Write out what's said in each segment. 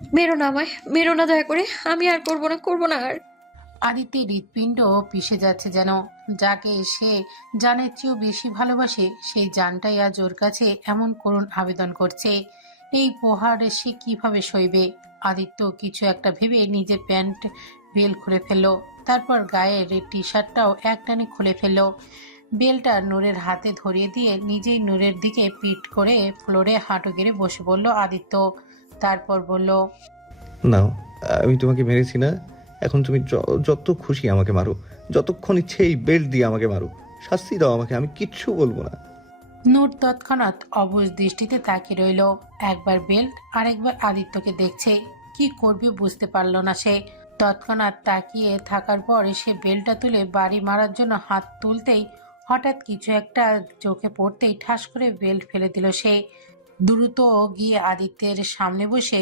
মেরো না আমায়, মেরো না দয়া করে। আমি আর করবো না আর। আদিত্যের হৃৎপিণ্ড পিষে যাচ্ছে যেন। যাকে সে জানের চেয়েও বেশি ভালোবাসে সেই জানটাই আজ ওর কাছে এমন করুণ আবেদন করছে। এই প্রহার সে কিভাবে সইবে? আদিত্য কিছু একটা ভেবে নিজের প্যান্ট বেল খুলে ফেললো। তারপর গায়ের টি শার্টটাও একটানে খুলে ফেললো। বেলটা নূরের হাতে ধরিয়ে দিয়ে নিজেই নূরের দিকে পিঠ করে ফ্লোরে হাঁটু গেড়ে বসে পড়ল আদিত্য। তারপর বলল, নাও, আমি তোমাকে মেরেছি না? এখন তুমি যত খুশি আমাকে মারো, যতক্ষণ ইচ্ছে এই বেল্ট দিয়ে আমাকে মারো, শাস্তি দাও আমাকে, আমি কিচ্ছু বলবো না। নূর তৎক্ষণাৎ অবুঝ দৃষ্টিতে তাকিয়ে রইল। একবার বেল্ট আরেকবার আদিত্যকে দেখছে। কি করবে বুঝতে পারল না সে। তৎক্ষণাৎ তাকিয়ে থাকার পর সে বেল্টটা তুলে বাড়ি মারার জন্য হাত তুলতেই হঠাৎ কিছু একটা চোখে পড়তেই ঠাস করে বেল্ট ফেলে দিল সে। দ্রুত গিয়ে আদিত্যের সামনে বসে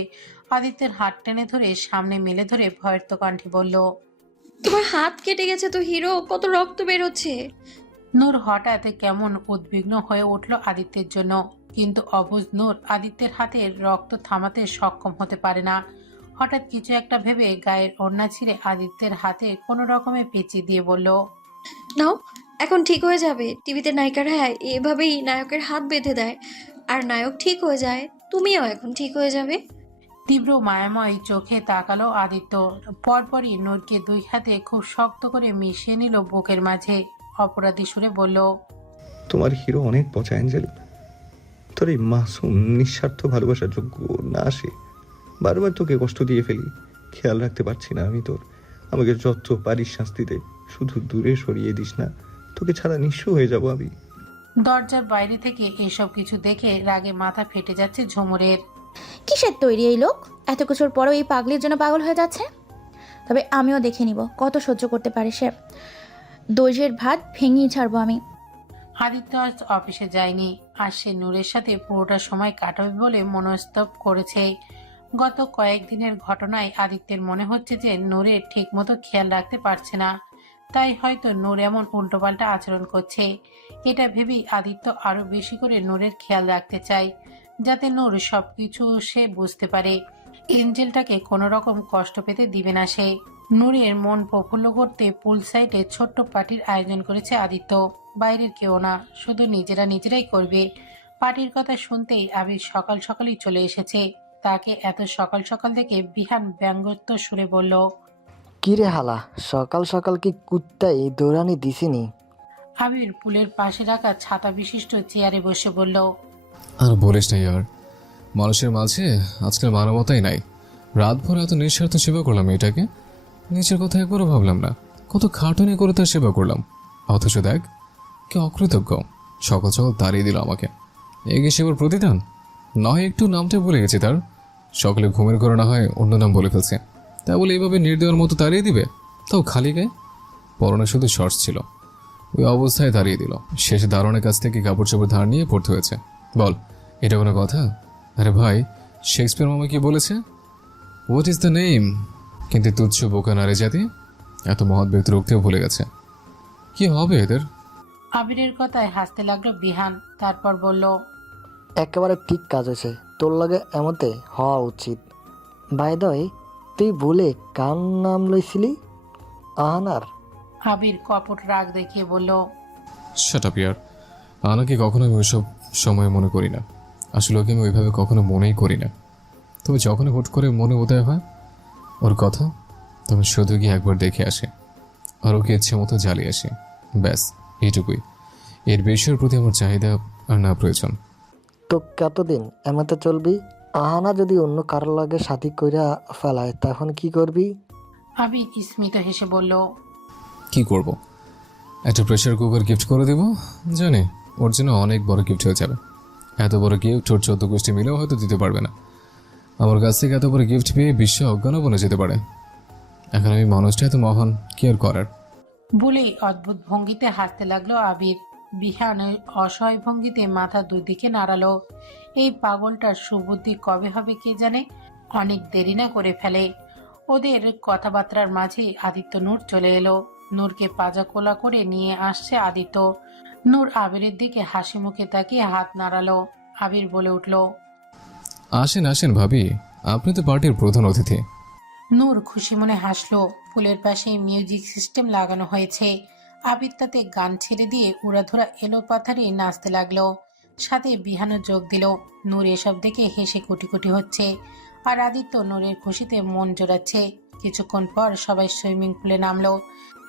আদিত্যের হাত টেনে ধরে সামনে মেলে ধরে ভয়ের কণ্ঠে বলল, তোমার হাত কেটে গেছে তো হিরো, কত রক্ত বেরোচ্ছে। নূর হঠাৎ কেমন উদ্বিগ্ন হয়ে উঠল আদিত্যের জন্য। কিন্তু অবুঝ নূর আদিত্যের হাতের রক্ত থামাতে সক্ষম হতে পারে না। হঠাৎ কিছু একটা ভেবে গায়ের ওড়না ছিঁড়ে আদিত্যের হাতে কোনো রকমে পেঁচিয়ে দিয়ে বলল, নাও, এখন ঠিক হয়ে যাবে। টিভিতে নায়িকারা এভাবেই নায়কের হাত বেঁধে দেয়, আর নায়ক ঠিক হয়ে যায়। তুমিও এখন ঠিক হয়ে যাবে। তীব্র মায়াময় চোখে তাকালো আদিত্য। পরপরই নূরকে দুই হাতে খুব শক্ত করে মিশিয়ে নিল বুকের মাঝে। অপরাধী সুরে বলল, তোমার হিরো অনেক পচা অ্যাঞ্জেল, তোর এই মাসুম নিঃস্বার্থ ভালোবাসার যোগ্য না আসে। বারবার তোকে কষ্ট দিয়ে ফেলি, খেয়াল রাখতে পারছি না আমি তোর। আমাকে যত পারিস শাস্তি দে, শুধু দূরে সরিয়ে দিস না, তোকে ছাড়া নিঃস্ব হয়ে যাব আমি। দরজার বাইরে থেকে এসব কিছু দেখে রাগে মাথা ফেটে যাচ্ছে ঝুমুরের। কিসের তৈরি এই লোক? এত কিছুর পরও এই পাগলির জন্য পাগল হয়ে যাচ্ছে। তবে আমিও দেখে নিব কত সহ্য করতে পারে সে। দইয়ের ভাত ভেঙেই ছাড়বো আমি। আদিত্য আজ অফিসে যায়নি। আর সে নূরের সাথে পুরোটা সময় কাটাবে বলে মনস্তব করেছে। গত কয়েকদিনের ঘটনায় আদিত্যের মনে হচ্ছে যে নূরের ঠিকমতো খেয়াল রাখতে পারছে না। তাই হয়তো নূর এমন উল্টোপাল্টা আচরণ করছে। এটা ভেবেই আদিত্য আরো বেশি করে নূরের খেয়াল রাখতে চায়, যাতে নূর সবকিছু সে বুঝতে পারে। এঞ্জেলটাকে কোনো রকম কষ্ট পেতে দিবে না সে। নূরের মন প্রফুল্ল করতে পুল সাইডে ছোট্ট পার্টির আয়োজন করেছে আদিত্য। বাইরের কেউ না, শুধু নিজেরাই করবে। পার্টির কথা শুনতেই আবির সকাল সকালই চলে এসেছে। তাকে এত সকাল সকাল দেখে বিহান ব্যঙ্গত্ব সুরে বলল, কিরে হালা, সকাল সকাল কি কুত্তাই দৌড়ানি দিছিনি? আবির পুলের পাশে রাখা ছাতা বিশিষ্ট চেয়ারে বসে বলল, আর বলিস না ইয়ার, মানুষের মাঝে আজকাল মানবতাই নাই। রাতভর এত নিঃস্বার্থ সেবা করলাম এটাকে, নিজের কথা একবারও ভাবলাম না। কত খাটুনি করে তার সেবা করলাম, অথচ দেখ কে অকৃতজ্ঞ। সকাল সকাল তাড়িয়ে দিল আমাকে। এগিয়ে সেবার প্রতিদান নয়, একটু নামটা ভুলে গেছি তার। সকালে ঘুমের ঘরে না হয় অন্য নাম বলে ফেলছে, তা বলে এইভাবে নির্দেওয়ার মতো তাড়িয়ে দিবে? তাও খালি গায়ে, পরনে শুধু শর্টস ছিল। ওই অবস্থায় দাঁড়িয়ে দিল। শেষে দারোয়ানের কাছ থেকে কাপড় চোপড় ধার নিয়ে পড়তে হয়েছে। বল, এটা কোনো কথা? আরে ভাই, শেক্সপিয়ার মামা কি বলেছে, হোয়াট ইজ দ্য নেম? কিন্তু তুচ্ছ বোকা নারে জাতি এত মহৎ ব্যক্তির উক্তিও ভুলে গেছে। কি হবে এদের? আবিরের কথায় হাসতে লাগলো বিহান। তারপর বলল, একেবারে ঠিক কাজ হয়েছে, তোর লাগে এমতে হওয়া উচিত। বাইদয়, তুই বলে কার নাম লইছিলি? আহানার? আবির কপট রাগ দেখিয়ে বলল, শাট আপ ইয়ার। আনাকে কখনো আমি ওইসব সময় মনে করি না। আসলে ওকে আমি ওইভাবে কখনো মনেই করি না। তবে যখন হুট করে মনে উদয় হয় ওর কথা, তখন শুধু গিয়ে একবার দেখে আসে আর ওকে ইচ্ছে মতো জ্বালিয়ে আসে। ব্যাস, এইটুকুই। এর বেশি ওর প্রতি আমার চাহিদা আর না প্রয়োজন। তো কতদিন এমতে চলবি? আহানা যদি অন্য কারোর লাগে সাথী কইরা ফেলায় তখন কি করবি? আবির স্মিত হেসে বলল, কি করব? একটা প্রেশার কুকার গিফট করে দেব। জানি ওর জন্য অনেক বড় গিফট হয়ে যাবে। এত বড় গিফট ওর 14 গোষ্ঠী মিলেও হয়তো দিতে পারবে না। আমার কাছ থেকে এত বড় গিফট পেয়ে বিশ্ব অজ্ঞানও বনে যেতে পারে। এখন আমি মানুষটা এত মহান, কি আর করার। বলেই অদ্ভুত ভঙ্গিতে হাসতে লাগলো আবির। বিহান অসহায় ভঙ্গিতে মাথা দুই দিকে নাড়ালো। এই পাগলটার সুবুদ্ধি কবে হবে কে জানে। অনেক দেরি না করে ফেলে। ওদের কথাবার্তার মাঝেই আদিত্য নূর চলে এলো। নূরকে পাজা কোলা করে নিয়ে আসছে আদিত্য। নূর আবিরের দিকে হাসি মুখে তাকিয়ে হাত নাড়ালো। আবির বলে উঠল, আসেন আসেন ভাবি, আপনি তো পার্টির প্রধান অতিথি। নূর খুশি মনে হাসলো। ফুলের পাশে মিউজিক সিস্টেম লাগানো হয়েছে। আবির তাতে গান ছেড়ে দিয়ে উড়াধুরা এলো পাথারি নাচতে লাগলো। সাথে বিহানও যোগ দিল। নূর এসব দেখে হেসে কুটি কুটি হচ্ছে, আর আদিত্য নূরের খুশিতে মন জোড়াচ্ছে। কিছুক্ষণ পর সবাই সুইমিং পুলে নামলো।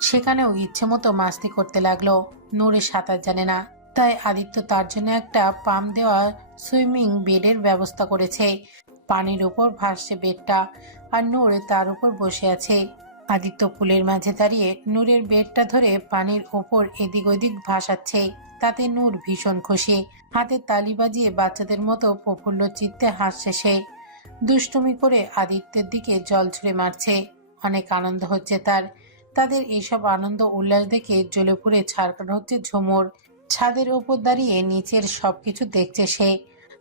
সেখানেও ইচ্ছে মতো মাস্তি করতে লাগলো। নূরে সাঁতার জানে না, তাই আদিত্য তার জন্য একটা পাম্প দেওয়া সুইমিং বেডের ব্যবস্থা করেছে। পানির উপর ভাসছে বেডটা, আর নূর তার উপর বসে আছে। আদিত্য পুলের মাঝে দাঁড়িয়ে নূরের বেডটা ধরে পানির ওপর এদিক ওদিক ভাসাচ্ছে। তাতে নূর ভীষণ খুশি। হাতে তালি বাজিয়ে বাচ্চাদের মতো প্রফুল্ল চিত্তে হাসছে সে। দুষ্টুমি করে আদিত্যের দিকে জল ছুঁড়ে মারছে। অনেক আনন্দ হচ্ছে তার। তাদের এইসব আনন্দ উল্লাস দেখে জ্বলে পুড়ে ছাড়খাড় হচ্ছে ঝুমুর। ছাদের ওপর দাঁড়িয়ে নিচের সবকিছু দেখছে সে।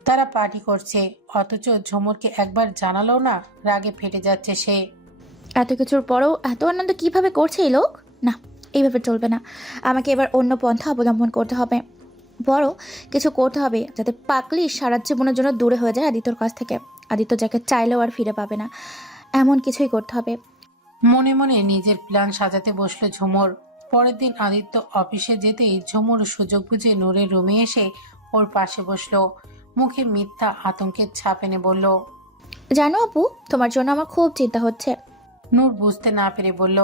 তারা পার্টি করছে, অথচ ঝুমুরকে একবার জানালো না। রাগে ফেটে যাচ্ছে সে। এত কিছুর পরেও এত আনন্দ কিভাবে করছে এই লোক? না, এইভাবে চলবে না। আমাকে এবার অন্য পন্থা অবলম্বন করতে হবে। বড় কিছু করতে হবে যাতে পাগলি সারা জীবনের জন্য দূরে হয়ে যায় আদিত্যর কাছ থেকে। আদিত্য যাকে চাইলেও আর ফিরে পাবে না, এমন কিছুই করতে হবে। মনে মনে নিজের প্ল্যান সাজাতে বসলো ঝুমুর। পরের দিন আদিত্য অফিসে যেতেই ঝুমুর সুযোগ বুঝে নূরের রুমে এসে ওর পাশে বসলো। মুখে মিথ্যা আতঙ্কের ছাপ এনে বলল। জানো আপু, তোমার জন্য আমার খুব চিন্তা হচ্ছে। নূর বুঝতে না পেরে বলল।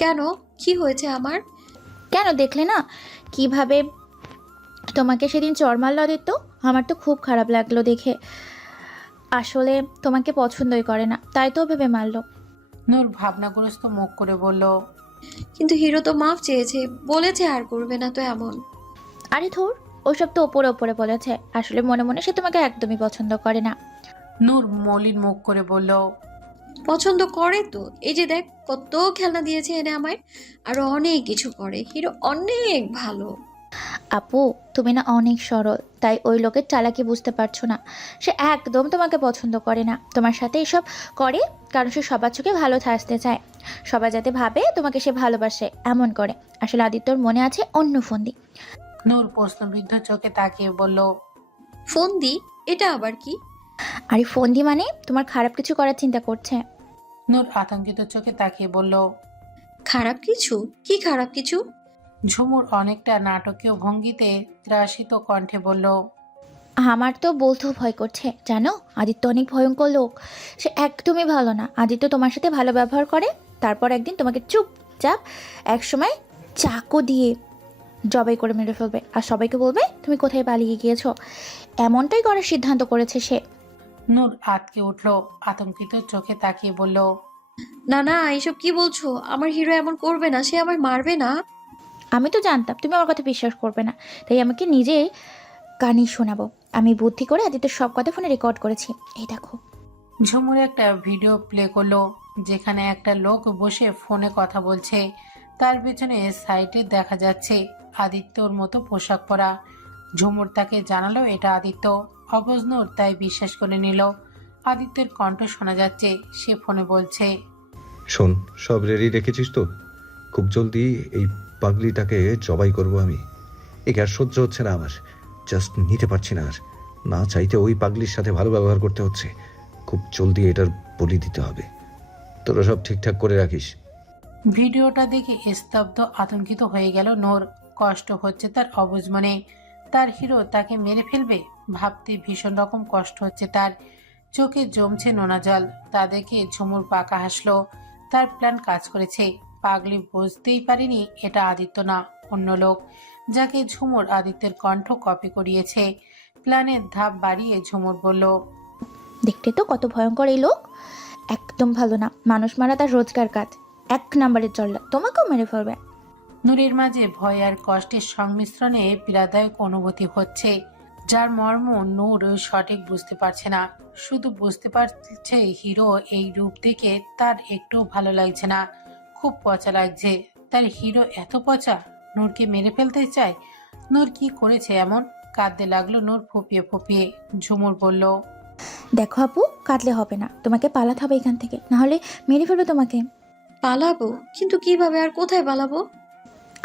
কেন, কি হয়েছে আমার? কেন দেখলে না কিভাবে তোমাকে সেদিন চড় মারল আদিত্য? আমার তো খুব খারাপ লাগলো দেখে। আসলে তোমাকে পছন্দই করে না, তাই তো ভেবে মারলো। নূর ভাবনাগ্রস্ত মুখ করে বলল। কিন্তু হিরো তো মাফ চেয়েছে, বলেছে আর করবে না তো এমন। আরে ধুর, ওসব তো ওপরে ওপরে বলেছে, আসলে মনে মনে সে তোমাকে একদমই পছন্দ করে না। নূর মলিন মুখ করে বলল। পছন্দ করে তো, এই যে দেখ কত খেলনা দিয়েছে এনে আমায়, আরো অনেক কিছু করে। হিরো অনেক ভালো। আপু, তুমি না অনেক সরল, তাই ওই লোকের চালাকি বুঝতে পারছো না। সে একদম তোমাকে পছন্দ করে না। তোমার সাথে এসব করে কারণ সে সবার চোখে ভালো থাকতে চায়। সবাই যাতে ভাবে তোমাকে সে ভালোবাসে, এমন করে। আসলে আদিত্যর মনে আছে অন্য ফন্দি। নূর প্রশ্নবিদ্ধ চোখে তাকিয়ে বলল। ফোন দি, এটা আবার কি? আরে ফন্দি মানে তোমার খারাপ কিছু করার চিন্তা করছে। নূর আতঙ্কিত চোখে তাকিয়ে বলল। খারাপ কিছু? কি খারাপ কিছু? ঝুমুর অনেকটা নাটকীয় ভঙ্গিতে ত্রাসিত কণ্ঠে বলল। আমার তো বলতেও ভয় করছে, জানো আদিত্য অনেক ভয়ঙ্কর লোক। সে একদমই ভালো না। আদিত্য তোমার সাথে ভালো ব্যবহার করে, তারপর একদিন তোমাকে চুপচাপ একসময় চাকু দিয়ে জবাই করে মেরে ফেলবে, আর সবাইকে বলবে তুমি কোথায় পালিয়ে গিয়েছো। এমনটাই করার সিদ্ধান্ত করেছে সে। নূর আতকে উঠল, আতঙ্কিত চোখে তাকিয়ে বলল। না না, এইসব কি বলছো? আমার হিরো এমন করবে না, সে আমায় মারবে না। আমি তো জানতাম তুমি আমার কথা বিশ্বাস করবে না, তাই আমাকে নিজে কানই শোনাবো। আমি বুদ্ধি করে আদিত্যের সব কথা ফোনে রেকর্ড করেছি, এই দেখো। ঝুমুর একটা ভিডিও প্লে করলো, যেখানে একটা লোক বসে ফোনে কথা বলছে। তার পেছনে সাইডে দেখা যাচ্ছে আদিত্যর মতো পোশাক পরা। ঝুমুর তাকে জানালো এটা আদিত্য। অবুঝ নূর তাই বিশ্বাস করে নিল। আদিত্যের কণ্ঠ শোনা যাচ্ছে, সে ফোনে বলছে। শোন, সব রেডি রেখেছিস তো? খুব জলদি এই পাগলিটাকে জবাই করব আমি। একে আর সহ্য হচ্ছে না আমার, জাস্ট নিতে পারছি না আর। না চাইতে ওই পাগলির সাথে ভালো ব্যবহার করতে হচ্ছে। খুব জলদি এটার বলি দিতে হবে। তোরা সব ঠিকঠাক করে রাখিস। ভিডিওটা দেখে স্তব্ধ আতঙ্কিত হয়ে গেল নূর। কষ্ট হচ্ছে তার অবুঝ মনে। তার হিরো তাকে মেরে ফেলবে ভাবতে ভীষণ রকম কষ্ট হচ্ছে তার। চোখে জমছে নোনা জল। তা দেখে ঝুমুর পাকা হাসলো। তার প্ল্যান কাজ করেছে। পাগলি বুঝতেই পারেনি এটা আদিত্য না, অন্য লোক, যাকে ঝুমুর আদিত্যের কণ্ঠ কপি করিয়েছে। প্ল্যানের ধাপ বাড়িয়ে ঝুমুর বলল। দেখতে তো কত ভয়ঙ্কর এই লোক, একদম ভালো না। মানুষ মারা তার রোজগার কাজ, 1 নম্বরের চল্লা, তোমাকেও মেরে ফেলবে। নূরের মাঝে ভয় আর কষ্টের সংমিশ্রণে পীড়াদায়ক অনুভূতি হচ্ছে, যার মর্ম নূর সঠিক বুঝতে পারছে না। শুধু বুঝতে পারছে হিরো এই রূপ দেখে তার একটু ভালো লাগছে না, খুব পচা লাগছে। তার হিরো এত পচা, নূরকে মেরে ফেলতে চায়। নূর কি করেছে এমন? কাঁদতে লাগলো নূর ফুপিয়ে ফুপিয়ে। ঝুমুর বলল। দেখো আপু, কাটলে হবে না, তোমাকে পালাতে হবে এখান থেকে, নাহলে মেরে ফেলবে তোমাকে। পালাবো? কিন্তু কিভাবে আর কোথায় পালাবো?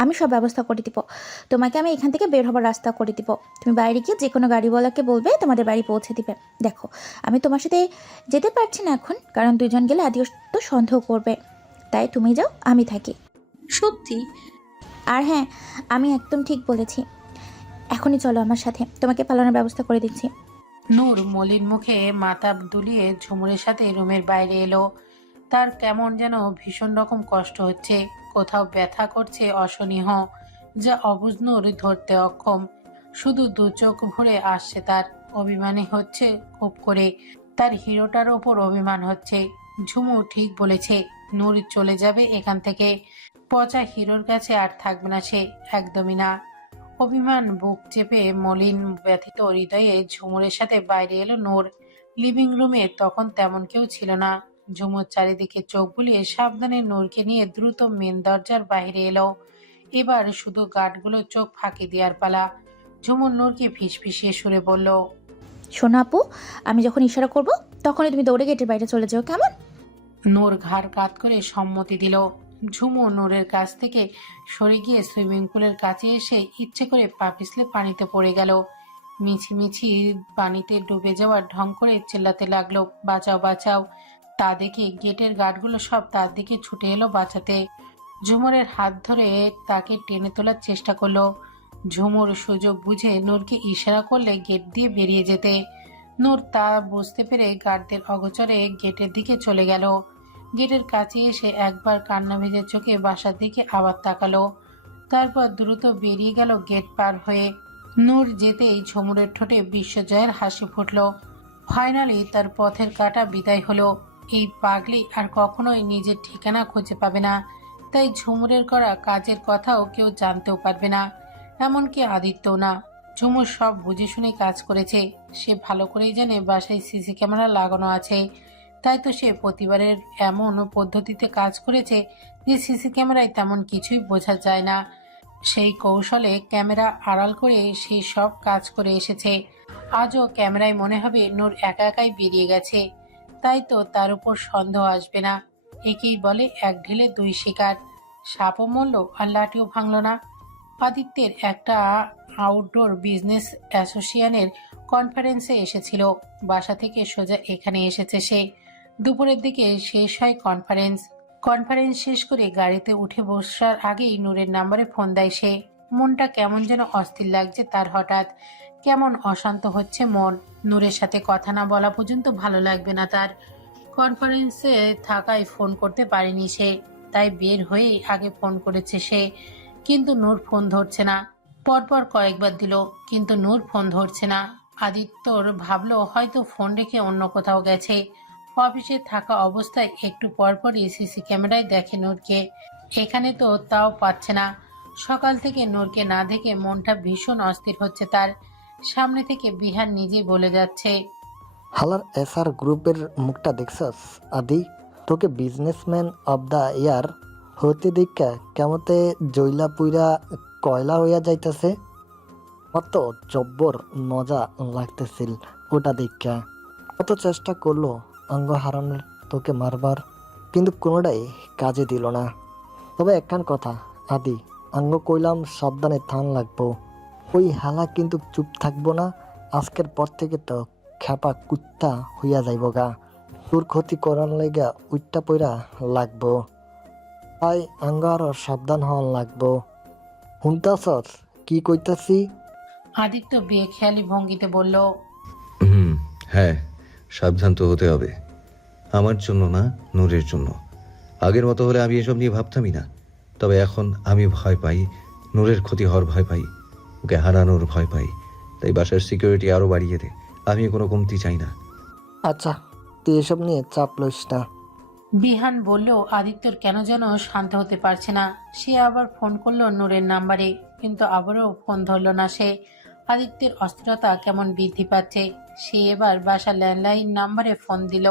আমি সব ব্যবস্থা করে দিব। তোমাকে আমি এখান থেকে বের হবার রাস্তা করে দিব। তুমি বাইরে গিয়ে যে কোনো গাড়িওয়ালাকে বলবে তোমাদের বাড়ি পৌঁছে দিবে। দেখো, আমি তোমার সাথে যেতে পারছি না এখন, কারণ দুজন গেলে আদিও তো সন্দেহ করবে। তাই তুমি যাও, আমি থাকি। সত্যি? আর হ্যাঁ, আমি একদম ঠিক বলেছি। এখনই চলো আমার সাথে, তোমাকে পালানোর ব্যবস্থা করে দিচ্ছি। নূর মলিন মুখে মাথা দুলিয়ে ঝুমুরের সাথে রুমের বাইরে এলো। তার কেমন যেন ভীষণ রকম কষ্ট হচ্ছে, কোথাও ব্যথা করছে অসহনীয়, যা অবুঝ নূর ধরতে অক্ষম। শুধু দু চোখ ভরে আসছে তার, অভিমানী হচ্ছে খুব করে, তার হিরোটার ওপর অভিমান হচ্ছে। ঝুমু ঠিক বলেছে, নূর চলে যাবে এখান থেকে, পচা হিরোর কাছে আর থাকবে না সে, একদমই না। অভিমান বুক চেপে মলিন ব্যথিত হৃদয়ে ঝুমুরের সাথে বাইরে এলো নূর। লিভিং রুমে তখন তেমন কেউ ছিল না। ঝুমুর চারিদিকে চোখ বুলিয়ে সাবধানে নূরকে নিয়ে দ্রুত মেন দরজার বাইরে এলো। এবার শুধু গার্ডগুলো চোখ ফাঁকি দেওয়ার পালা। ঝুমুর নূরকে ফিসফিসিয়ে সুরে বলল, শোনো আপু, আমি যখন ইশারা করব তখনই তুমি দৌড়ে গেটের বাইরে চলে যাও, কেমন? নূর ঘাড় কাত করে সম্মতি দিল। ঝুমু নূরের কাছ থেকে সরে গিয়ে সুইমিং পুলের কাছে এসে ইচ্ছে করে পা পিছলে পানিতে পড়ে গেল। মিছিমিছি পানিতে ডুবে যাওয়ার ঢং করে চিল্লাতে লাগলো, বাঁচাও বাঁচাও। তা দেখে গেটের গার্ডগুলো সব তার দিকে ছুটে এলো বাঁচাতে। ঝুমুরের হাত ধরে তাকে টেনে তোলার চেষ্টা করলো। ঝুমুর সুযোগ বুঝে নূরকে ইশারা করলে গেট দিয়ে বেরিয়ে যেতে। নূর তা বুঝতে পেরে গার্ডদের অগোচরে গেটের দিকে চলে গেল। গেটের কাছে এসে একবার কান্না ভেজে চোখে বাসার দিকে আবার তাকালো, তারপর দ্রুত বেরিয়ে গেল গেট পার হয়ে। নূর যেতেই ঝুমুরের ঠোঁটে বিশ্বজয়ের হাসি ফুটল। ফাইনালি তার পথের কাঁটা বিদায় হলো। এই পাগলি আর কখনোই নিজের ঠিকানা খুঁজে পাবে না, তাই ঝুমুরের করা কাজের কথাও কেউ জানতেও পারবে না, এমনকি আদিত্যও না। ঝুমুর সব বুঝে শুনে কাজ করেছে। সে ভালো করেই জানে বাসায় সিসি ক্যামেরা লাগানো আছে, তাই তো সে প্রতিবারের এমন পদ্ধতিতে কাজ করেছে যে সিসি ক্যামেরায় তেমন কিছুই বোঝা যায় না। সেই কৌশলে ক্যামেরা আড়াল করে সে সব কাজ করে এসেছে। আজও ক্যামেরায় মনে হবে নূর একা একাই বেরিয়ে গেছে, তাই তো তার উপর সন্দেহ আসবে না। একেই বলে এক ঢিলে দুই শিকার, সাপও মরল আর লাঠিও ভাঙল না। আদিত্যের একটা আউটডোর বিজনেস অ্যাসোসিয়েশনের কনফারেন্সে এসেছিল, বাসা থেকে সোজা এখানে এসেছে সে। দুপুরের দিকে শেষ হয় কনফারেন্স শেষ করে গাড়িতে উঠে বসার আগেই নূরের নাম্বারে ফোন দেয় সে। মনটা কেমন যেন অস্থির লাগছে তার, হঠাৎ কেমন অশান্ত হচ্ছে মন। নূরের সাথে কথা না বলা পর্যন্ত ভালো লাগবে না তার। কনফারেন্সে থাকায় ফোন করতে পারেনি সে, তাই বের হয়েই আগে ফোন করেছে সে, কিন্তু নূর ফোন ধরছে না। পরপর কয়েকবার দিল, কিন্তু নূর ফোন ধরছে না। আদিত্যর ভাবলো হয়তো ফোন রেখে অন্য কোথাও গেছে। অফিসে থাকা অবস্থায় একটু পরপরই সিসি ক্যামেরায় দেখে নূরকে, এখানে তো তাও পাচ্ছে না। সকাল থেকে নূরকে না দেখে মনটা ভীষণ অস্থির হচ্ছে তার। সামনে থেকে বিহান নিজেই বলে যাচ্ছে, হালার এসআর গ্রুপের মুখটা দেখছস আদি? তোকে বিজনেসম্যান অব দ্য ইয়ার হতে দেখা কেমতে জৈলা পুইরা কয়লা হইয়া যাইতেছে। কত জব্বর মজা লাগতেছিল ওটা দেখা। কত চেষ্টা করলো অঙ্গ হারানোর তোকে মারবার, কিন্তু কোনোটাই কাজে দিল না। তবে একখান কথা আদি, অঙ্গ কইলাম সাবধানে থান লাগবো। ওই হালা কিন্তু চুপ থাকবো না। আজকের পর থেকে তো খেপা কুত্তা হইয়া যাইব গা। তোর ক্ষতি করার লেগা উইট্টা পইরা লাগবো। তাই আঙ্গ আরো সাবধান হওয়ার লাগবো। শুনতাছস কি কইতাছি? আদিত্য বেখেয়ালি ভঙ্গিতে বলল, হ্যাঁ, সাবধান তো হতে হবে। আমার জন্য না, নূরের জন্য। আগের মতো হলে আমি এসব নিয়ে ভাবতামই না, তবে এখন আমি ভয় পাই, নূরের ক্ষতি হওয়ার ভয় পাই, ওকে হারানোর ভয় পাই। তাই বাসার সিকিউরিটি আরও বাড়িয়ে দে, আমি কোনো কমতি চাই না। আচ্ছা, তুই এসব নিয়ে চাপ লইস না। বিহান বলল। আদিত্যর কেন যেন শান্ত হতে পারছে না। সে আবার ফোন করলো নূরের নাম্বারে, কিন্তু আবারও ফোন ধরল না সে। আদিত্যের অস্থিরতা কেমন বৃদ্ধি পাচ্ছে। সে এবার বাসার ল্যান্ডলাইন নাম্বারে ফোন দিল।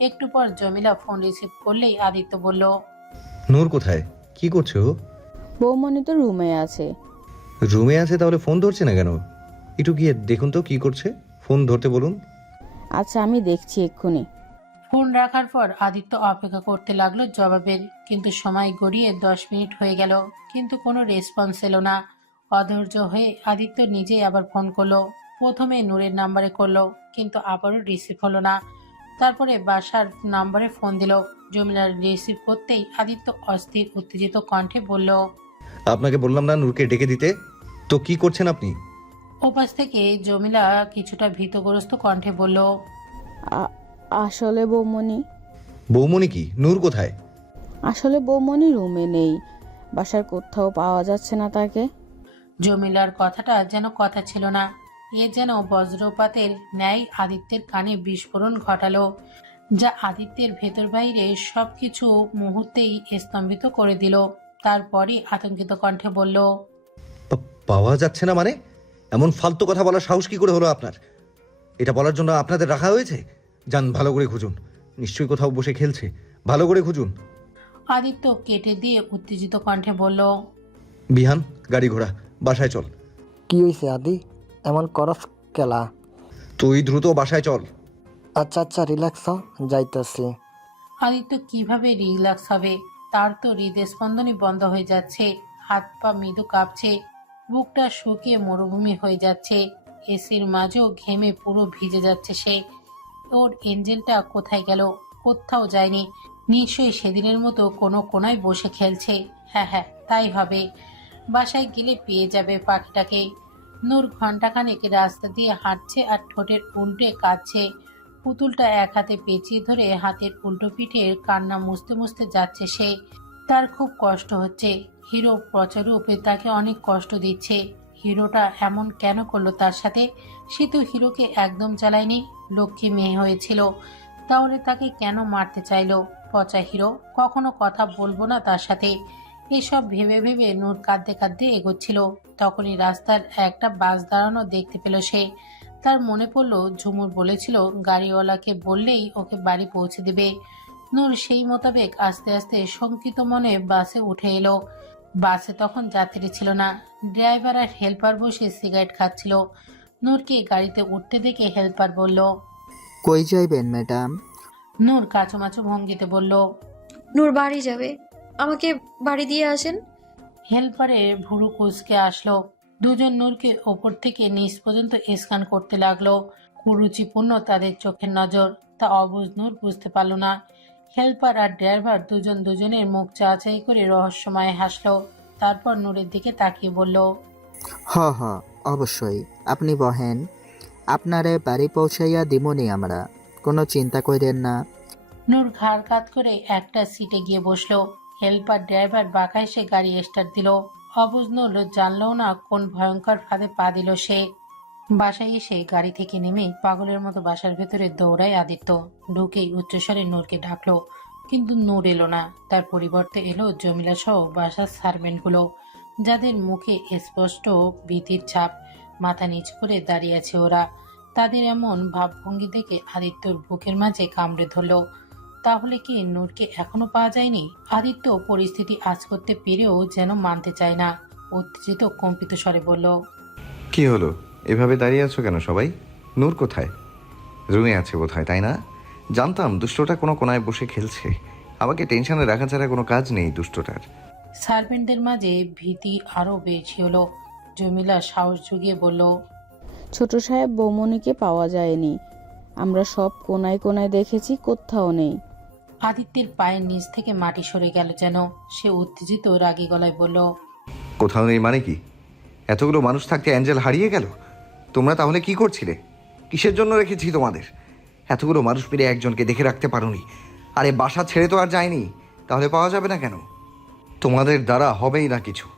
একটু পর জমিলা ফোন রিসিভ করলেই আদিত্য বলল, নূর কোথায়, কি করছে ও? বৌমনি তো রুমে আছে। রুমে আছে, তাহলে ফোন ধরছে না কেন? একটু গিয়ে দেখুন তো কি করছে, ফোন ধরতে বলুন। আচ্ছা, আমি দেখছি এক্ষুনি। ফোন রাখার পর আদিত্য অপেক্ষা করতে লাগলো জবাবের, কিন্তু সময় গড়িয়ে 10 মিনিট হয়ে গেল, কিন্তু কোনো রেসপন্স এলো না। অধৈর্য হয়ে আদিত্য নিজেই আবার ফোন করলো। প্রথমে নূরের নাম্বারে করলো, কিন্তু আবারও রিসিভ হলো না। তারপরে বাসার নাম্বারে ফোন দিল। জমিলার রিসিভ করতেই আদিত্য অস্থির উত্তেজিত কণ্ঠে বলল। আপনাকে বললাম না নূরকে ডেকে দিতে, তো কি করছেন আপনি? ওপাশ থেকে জমিলা কিছুটা ভীতগ্রস্ত কণ্ঠে বলল। আ- আসলে বৌমনি বৌমনি কি? নূর কোথায়? আসলে বৌমনি রুমে নেই, বাসার কোথাও পাওয়া যাচ্ছে না তাকে। জমিলার কথাটা যেন কথা ছিল না, এ যেন বজ্রপাতের ন্যায় আদিত্যের কানে বিস্ফোরণ ঘটালো, যা আদিত্যের ভেতর বাইরে সবকিছু মুহূর্তেই স্তম্ভিত করে দিল। তারপরই আতঙ্কিত কণ্ঠে বলল। পাওয়া যাচ্ছে না মানে? এমন ফালতু কথা বলার সাহস কি করে হলো আপনার? এটা বলার জন্য আপনাদের রাখা হয়েছে? যান, ভালো করে খুঁজুন। নিশ্চয়ই কোথাও বসে খেলছে, ভালো করে খুঁজুন। আদিত্য কেটে দিয়ে উত্তেজিত কণ্ঠে বলল। বিহান, গাড়ি ঘোড়া, বাসায় চল। কি হয়েছে আদি, এমন করস কেলা? তুই দ্রুত বাসায় চল। আচ্ছা আচ্ছা, রিল্যাক্স হ, যাইতেছি। আদিত্য কিভাবে রিল্যাক্স হবে? তার তো হৃদস্পন্দনই বন্ধ হয়ে যাচ্ছে, হাত পা মৃদু কাঁপছে, বুকটা শুকিয়ে মরুভূমি হয়ে যাচ্ছে, এসির মাঝেও ঘেমে পুরো ভিজে যাচ্ছে সে। ওর এঞ্জেলটা কোথায় গেল? কোথাও যায়নি, নিশ্চয়ই সেদিনের মতো কোনো কোনায় বসে খেলছে। হ্যাঁ হ্যাঁ, তাই হবে। বাসায় গেলে পেয়ে যাবে পাখিটাকে। নূর ঘন্টাখানেক রাস্তা দিয়ে হাঁটছে আর ঠোঁটের উল্টে কাঁদছে। পুতুলটা এক হাতে পেঁচিয়ে ধরে হাতের উল্টো পিঠের কান্না মুছতে মুছতে যাচ্ছে সে। তার খুব কষ্ট হচ্ছে। হিরো প্রচারূপে তাকে অনেক কষ্ট দিচ্ছে। হিরোটা এমন কেন করলো তার সাথে? সে তো হিরোকে একদম চালায়নি, লক্ষ্মী মেয়ে হয়েছিল, তাহলে তাকে কেন মারতে চাইলো? পচা হিরো, কখনো কথা বলবো না তার সাথে। এসব ভেবে ভেবে নূর কাঁদতে কাঁদতে এগোচ্ছিল। তখনই রাস্তার একটা বাস দাঁড়ানো দেখতে পেল সে। তার মনে পড়লো ঝুমুর বলেছিল গাড়িওয়ালাকে বললেই ওকে বাড়ি পৌঁছে দেবে। নূর সেই মোতাবেক আস্তে আস্তে শঙ্কিত মনে বাসে উঠে এলো। বাসে তখন যাত্রী ছিল না, ড্রাইভার আর হেল্পার বসে সিগারেট খাচ্ছিল। নূরকে গাড়িতে উঠতে দেখে হেল্পার বলল। কই যাইবেন ম্যাডাম? নূর কাচুমাচু ভঙ্গিতে বলল। নূর বাড়ি যাবে, আমাকে বাড়ি দিয়ে আসেন। হেল্পারের ভুরু কুঁচকে আসলো। দুজন নূরকে ওপর থেকে নিচ পর্যন্ত স্ক্যান করতে লাগলো। কুরুচিপূর্ণ তাদের চোখের নজর, তা অবুঝ নূর বুঝতে পারল না। হেল্পার আর ড্রাইভার দুজন দুজনের মুখ চাচাই করে রহস্যময় হাসলো। তারপর নূরের দিকে তাকিয়ে বলল। হ হ, অবশ্যই, আপনি বহেন, আপনারে বাড়ি পৌঁছাইয়া দিমনি আমরা, কোনো চিন্তা করেন না। নূর ঘাড় কাত করে একটা সিটে গিয়ে বসলো। হেল্পার ড্রাইভার বাঁকা এসে গাড়ি স্টার্ট দিল। অবুঝ নূর জানলেও না কোন ভয়ঙ্কর ফাঁদে পা দিল সে। বাসায় এসে গাড়ি থেকে নেমেই পাগলের মতো বাসার ভেতরে দৌড়ায় আদিত্য। ঢুকেই উচ্চস্বরে নূরকে ডাকলো, কিন্তু নূর এলো না। তার পরিবর্তে এলো জমিলা সহ বাসার সার্ভেন্টগুলো, যাদের মুখে স্পষ্ট ভীতির ছাপ। মাথা নিচ করে দাঁড়িয়ে আছে ওরা। তাদের এমন ভাবভঙ্গি দেখে আদিত্যর বুকের মাঝে কামড়ে ধরল। তাহলে কি নূরকে এখনো পাওয়া যায়নি? আদিত্য পরিস্থিতি আজ করতে পেরেও যেন মানতে চায় না। উত্তেজিত কম্পিত স্বরে বলল। কি হলো? এভাবে দাঁড়িয়ে আছো কেন সবাই? নূর কোথায়? রুমে আছে বোধহয়, তাই না? জানতাম দুষ্টটা কোনো কোনায় বসে খেলছে। আমাকে টেনশনে রাখা ছাড়া কোনো কাজ নেই দুষ্টটার। সার্ভেন্টদের মাঝে ভীতি আরো বেশি হলো। জমিলা সাহস জুগিয়ে বলল। ছোট সাহেব, বৌমনিকে পাওয়া যায়নি, আমরা সব কোনায় কোনায় দেখেছি, কোথাও নেই। আদিত্যের পায়ের নিচ থেকে মাটি সরে গেল যেন। সে উত্তেজিত রাগী গলায় বলল। কোথাও নেই মানে কি? এতগুলো মানুষ থাকতে অ্যাঞ্জেল হারিয়ে গেল? তোমরা তাহলে কি করছিলে? কিসের জন্য রেখেছি তোমাদের? এতগুলো মানুষ মিলে একজনকে দেখে রাখতে পারোনি। আরে বাসা ছেড়ে তো আর যায়নি, তাহলে পাওয়া যাবে না কেন? তোমাদের দ্বারা হবেই না কিছু।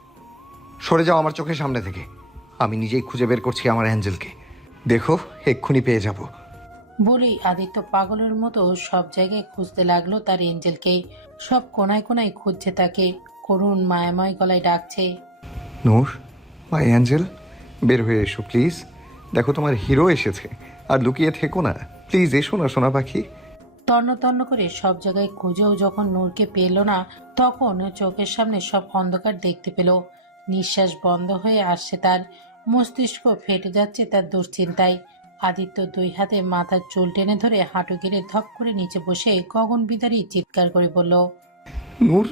সরে যাও আমার চোখের সামনে থেকে। আমি নিজেই খুঁজে বের করছি আমার অ্যাঞ্জেলকে। দেখো, এক্ষুনি পেয়ে যাব। বলেই আদিত্য পাগলের মতো সব জায়গায় খুঁজতে লাগলো তার এঞ্জেলকে। সব কোনায় কোনায় খুঁজছে তাকে, করুণ মায়াময় গলায় ডাকছে। নূর, মাই অ্যাঞ্জেল, বের হয়ে এসো প্লিজ। দেখো তোমার হিরো এসেছে, আর লুকিয়ে থেকো না প্লিজ, এসো না সোনা পাখি। তন্ন তন্ন করে সব জায়গায় খুঁজেও যখন নূরকে পেল না, তখন চোখের সামনে সব অন্ধকার দেখতে পেল। নিঃশ্বাস বন্ধ হয়ে আসছে তার, মস্তিষ্ক ফেটে যাচ্ছে তার দুশ্চিন্তায়। আদিত্য দুই হাতে মাথার চুল টেনে ধরে হাঁটু গেড়ে ধপ করে নিচে বসে গগন বিদারী চিৎকার করে বলল। নূর,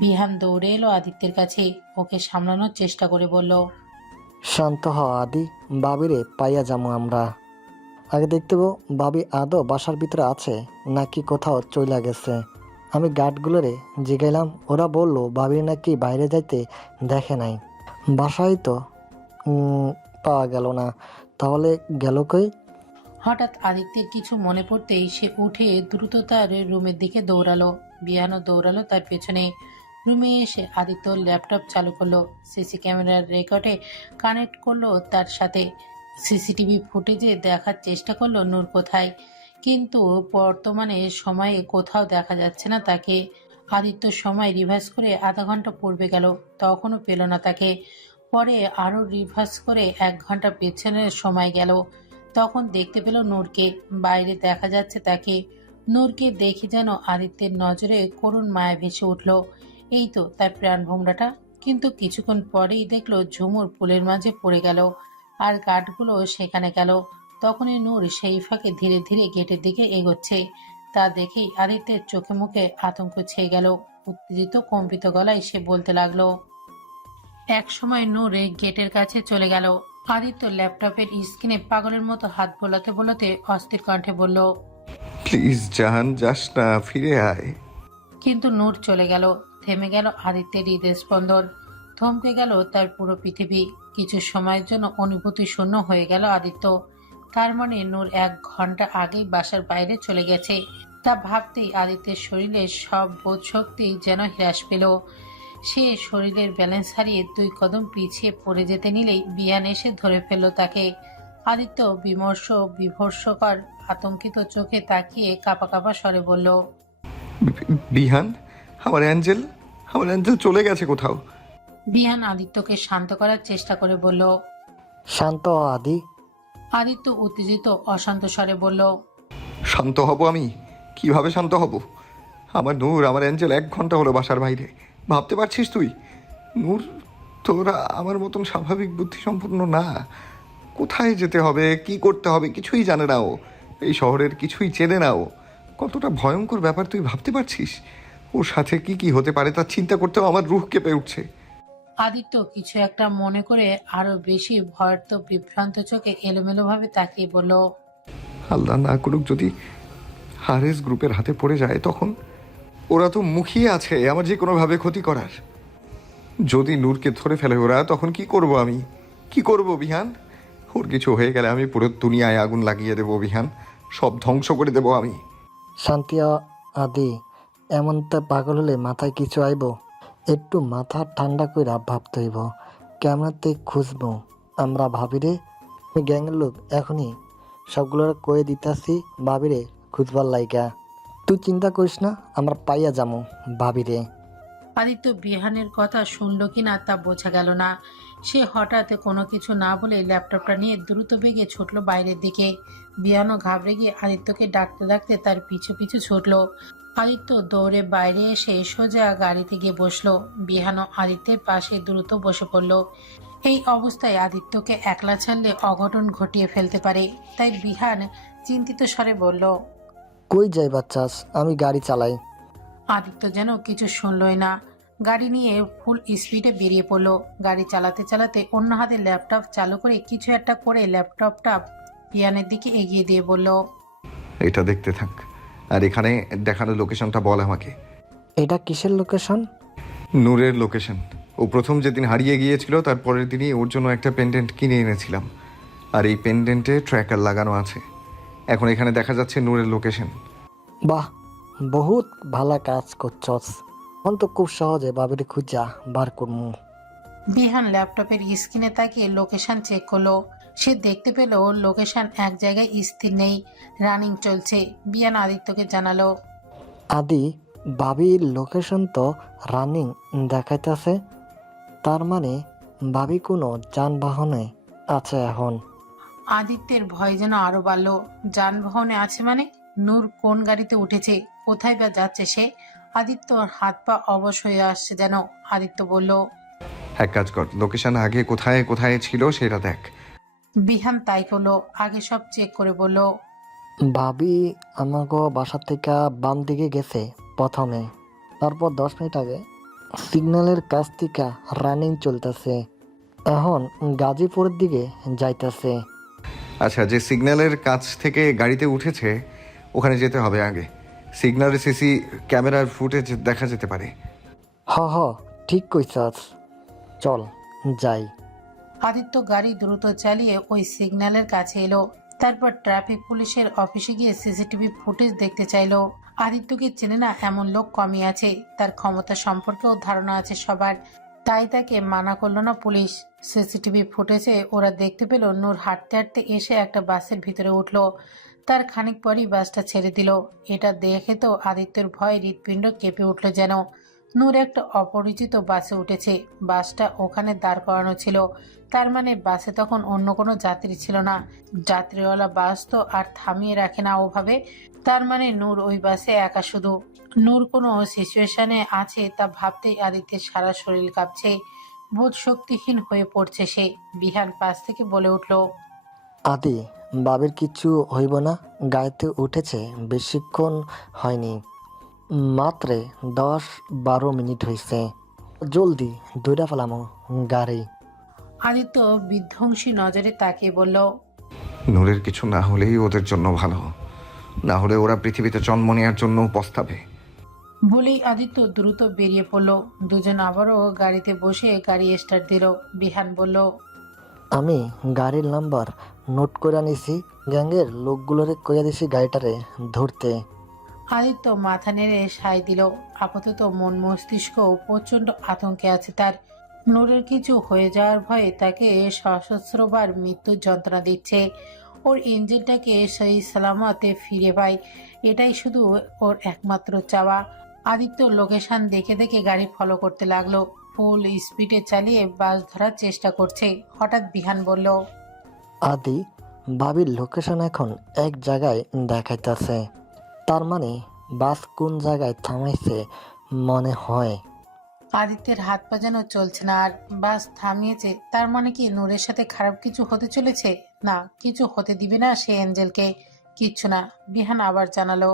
বিহান দৌড়ে এলো আদিত্যের কাছে, ওকে সামলানোর চেষ্টা করে বলল। শান্ত হ আদি, বাবিরে পাইয়া যামু আমরা। আগে দেখতে গো বাবি আদৌ বাসার ভিতরে আছে নাকি কোথাও চইলা গেছে। আমি গার্ডগুলোরে জিগাইলাম, ওরা বললো বাবির নাকি বাইরে যাইতে দেখে নাই, বাসায় তো পাওয়া গেল না। তাহলে গেল কই? হঠাৎ আদিত্যের কিছু মনে পড়তেই সে উঠে দ্রুত তার রুমের দিকে দৌড়ালো। বিহানও দৌড়ালো তার পেছনে। রুমে এসে আদিত্য ল্যাপটপ চালু করলো, সিসি ক্যামেরার রেকর্ডে কানেক্ট করলো তার সাথে। সিসিটিভি ফুটেজে দেখার চেষ্টা করলো নূর কোথায়, কিন্তু বর্তমানে সময়ে কোথাও দেখা যাচ্ছে না তাকে। আদিত্য সময় রিভার্স করে আধা ঘন্টা পূর্বে গেল, তখনও পেল না তাকে। পরে আরও রিভার্স করে 1 ঘন্টা পেছনের সময় গেল, তখন দেখতে পেল নূরকে। বাইরে দেখা যাচ্ছে তাকে। নূরকে দেখে যেন আদিত্যের নজরে করুণ মায়া ভেসে উঠল। এই তো তার প্রাণভোমরাটা। কিন্তু কিছুক্ষণ পরেই দেখলো ঝুমুর পুলের মাঝে পড়ে গেল, আর গার্ডগুলো সেখানে গেল। তখনই নূর সেই ফাঁকে ধীরে ধীরে গেটের দিকে এগোচ্ছে। তা দেখেই আদিত্যের চোখে মুখে আতঙ্ক ছেয়ে গেল। উত্তেজিত কম্পিত গলায় সে বলতে লাগলো। এক সময় নূর গেটের কাছে চলে গেল। আদিত্য ল্যাপটপের স্ক্রিনে পাগলের মতো হাত বোলাতে বোলাতে অস্থির কণ্ঠে বলল। প্লিজ জাহান, যাস না, ফিরে আয়। কিন্তু নূর চলে গেল। থেমে গেল আদিত্যের হৃদস্পন্দন, থমকে গেল তার পুরো পৃথিবী। কিছু সময়ের জন্য অনুভূতি শূন্য হয়ে গেল আদিত্য। তার মানে নূর 1 ঘন্টা আগেই বাসার বাইরে চলে গেছে। তা ভাবতেই আদিত্যের শরীরের সব বোধ শক্তি যেন হ্রাস পেল। সে শরীরের ব্যালেন্স হারিয়ে 2 কদম পিছিয়ে পড়ে যেতে নিলেই বিহান এসে ধরে ফেলল তাকে। আদিত্য বিমর্ষ বিভর্ষকর আতঙ্কিত চোখে তাকিয়ে কাঁপা কাঁপা স্বরে বলল। বিহান, আমার অ্যাঞ্জেল, আমার অ্যাঞ্জেল চলে গেছে কোথাও। বিহান আদিত্যকে শান্ত করার চেষ্টা করে বলল। শান্ত হ আদি। আদিত্য উত্তেজিত অশান্ত স্বরে বলল। শান্ত হব আমি? কিভাবে শান্ত হব? আমার নূর, আমার অ্যাঞ্জেল 1 ঘন্টা হলো বাসার বাইরে। ভাবতে পারছিস তুই? নূর, তোরা আমার মতন স্বাভাবিক বুদ্ধি সম্পূর্ণ না। কোথায় যেতে হবে, কি করতে হবে কিছুই জানে না ও। এই শহরের কিছুই চেনে না ও। কতটা ভয়ঙ্কর ব্যাপার তুই ভাবতে পারছিস? ওর সাথে কি কি হতে পারে তার চিন্তা করতেও আমার রুহ কেঁপে উঠছে। আদিত্য কিছু একটা মনে করে আরো বেশি ভয়ার্ত বিভ্রান্ত চোখে এলোমেলোভাবে তাকিয়ে বলল। আল্লাহ না করুক যদি হারেস গ্রুপের হাতে পড়ে যায়, তখন ওরা তো মুখিয়ে আছে আমার যে কোনোভাবে ক্ষতি করার। যদি নূরকে ধরে ফেলে ওরা, তখন কি করব আমি? কি করব বিহান? ওর কিছু হয়ে গেলে আমি পুরো দুনিয়ায় আগুন লাগিয়ে দেবো বিহান, সব ধ্বংস করে দেবো আমি। শান্তি হ আদি, এমন তা পাগল হলে মাথায় কিছু আইব? একটু মাথা ঠান্ডা কইরা ভাবতে হইব। ক্যামেরাতে খুঁজবো আমরা ভাবিরে। আমি গ্যাংয়ের লোক, এখনই সবগুলোর কয়ে দিতাছি ভাবিরে খুঁজবার লাইগা। তুই চিন্তা করিস না, আমরা পাইয়া যামু ভাবিরে। আদিত্য বিহানের কথা শুনল কিনা তা বোঝা গেল না। সে হঠাৎ কোনো কিছু না বলে ল্যাপটপটা নিয়ে দ্রুত বেগে ছুটল বাইরের দিকে। বিহানও ঘাবড়ে গিয়ে আদিত্যকে ডাকতে ডাকতে তার পিছু পিছু ছুটল। আদিত্য দৌড়ে বাইরে এসে সোজা গাড়িতে গিয়ে বসলো। বিহানও আদিত্যের পাশে দ্রুত বসে পড়ল। এই অবস্থায় আদিত্যকে একলা ছাড়লে অঘটন ঘটিয়ে ফেলতে পারে, তাই বিহান চিন্তিত স্বরে বলল। কই যাই বাচ্চাস, আমি গাড়ি চালাই। আদিত্য যেন কিছু শুনলই না। গাড়ি নিয়ে ফুল স্পিডে বেরিয়ে পড়লো। গাড়ি চালাতে চালাতে অন্য হাতে ল্যাপটপ চালু করে কিছু একটা করে ল্যাপটপটা বিহানের দিকে এগিয়ে দিয়ে বলল। এটা দেখতে থাক, আর এখানে দেখানো লোকেশনটা বল আমাকে। এটা কিসের লোকেশন? নূরের লোকেশন। ও প্রথম যেদিন হারিয়ে গিয়েছিল তার পরের দিনই ওর জন্য একটা পেন্ডেন্ট কিনে এনেছিলাম, আর এই পেন্ডেন্টে ট্র্যাকার লাগানো আছে। এখন এখানে দেখা যাচ্ছে নূরের লোকেশন। বাহ, বহুত ভালো কাজ করছস। এখন তো খুব সহজে বাবিরে খুঁজা বার করমু। বিহান ল্যাপটপের স্ক্রিনে তাকিয়ে লোকেশন চেক করলো। সে দেখতে পেল লোকেশন এক জায়গায় স্থির নেই, রানিং চলছে। বিহান আদিত্যকে জানালো। আদি, বাবির লোকেশন তো রানিং দেখাইতেছে, তার মানে বাবি কোনো যানবাহনে আছে এখন। আদিত্যের ভয় যেন আরো বাড়লো। যানবাহনে আছে মানে? নূর কোন গাড়িতে উঠেছে? কোথায় বা যাচ্ছে সে? আদিত্যর হাত পা অবশ হয়ে আসছে যেন। আদিত্য বলল। এক কাজ কর, লোকেশন আগে কোথায় কোথায় ছিল সেটা দেখ। বিহান তাই করলো, আগে সব চেক করে বলল। ভাবি আমাকে বাসা থেকে বাম দিকে গেছে প্রথমে, তারপর 10 মিনিট আগে সিগন্যালের কাছ থেকে রানিং চলতেছে, এখন গাজীপুরের দিকে যাইতেছে। আচ্ছা, যে সিগন্যালের কাছ থেকে গাড়িতে উঠেছে ওখানে যেতে হবে আগে। সিগন্যালের সিসি ক্যামেরার ফুটেজ দেখা যেতে পারে। হ ঠিক কইছাস, চল যাই। আদিত্য গাড়ি দ্রুত চালিয়ে ওই সিগন্যালের কাছে এলো। তারপর ট্রাফিক পুলিশের অফিসে গিয়ে সিসিটিভি ফুটেজ দেখতে চাইলো। আদিত্যকে চেনে না এমন লোক কমই আছে, তার ক্ষমতা সম্পর্কেও ধারণা আছে সবার, তাই তাকে মানা করলো না পুলিশ। সিসিটিভি ফুটেজে ওরা দেখতে পেল নূর হাঁটতে হাঁটতে এসে একটা বাসের ভিতরে উঠলো। তার খানিক পরই বাসটা ছেড়ে দিল। এটা দেখে তো আদিত্যের ভয়ে হৃৎপিণ্ড কেঁপে উঠল যেন। নূর একটা অপরিচিত বাসে উঠেছে, বাসটা ওখানে দাঁড় করানো ছিল, তার মানে বাসে তখন অন্য কোনো যাত্রী ছিল না। যাত্রীওয়ালা বাস তো আর থামিয়ে রাখে না ওভাবে, তার মানে নূর ওই বাসে একা শুধু। নূর কোনো সিচুয়েশনে আছে তা ভাবতেই আদিত্যের সারা শরীর কাঁপছে, বোধ শক্তিহীন হয়ে পড়ছে সে। বিহান পাশ থেকে বলে উঠল, আদি বাবির কিচ্ছু হইব না, গাড়িতে উঠেছে বেশিক্ষণ হয়নি, মাত্র 10-12 মিনিট হয়েছে, জলদি দৌড়া ফেলামো গাড়ি। আদিত্য বিধ্বংসী নজরে তাকিয়ে বলল, নূরের কিছু না হলেই ওদের জন্য ভালো, না হলে ওরা পৃথিবীতে জন্ম নেওয়ার জন্য পস্তাবে। বলেই আদিত্য দ্রুত বেরিয়ে পড়ল। দুজন আবারও গাড়িতে বসে গাড়ি স্টার্ট দিল। বিহান বলল, আমি গাড়ির নাম্বার নোট করে নিছি, গ্যাংয়ের লোকগুলোরে কইয়া দিছি গাড়িটারে ধরতে। আদিত্য মাথা নেড়ে সায় দিল। আপাতত মন মস্তিষ্ক প্রচন্ড আতঙ্কে আছে তার। নূরের কিছু হয়ে যাওয়ার ভয়ে তাকে সশস্ত্রবার মৃত্যুর যন্ত্রণা দিচ্ছে। ওর ইঞ্জিনটাকে সেই সালামতে ফিরে পায়, এটাই শুধু ওর একমাত্র চাওয়া। আদিত্য লোকেশন দেখে দেখে গাড়ি ফলো করতে লাগলো, ফুল স্পিডে চালিয়ে বাস ধরার চেষ্টা করছে। হঠাৎ বিহান বলল, আদি ভাবির লোকেশন এখন এক জায়গায় দেখাইতেছে, তার মানে বাস কোন জায়গায় থামাইছে মনে হয়। আদিত্যের হাত পা যেন চলছে না আর। বাস থামিয়েছে, তার মানে কি নূরের সাথে খারাপ কিছু হতে চলেছে? না, কিছু হতে দিবে না সে এঞ্জেলকে, কিচ্ছু না। বিহান আবার জানালো,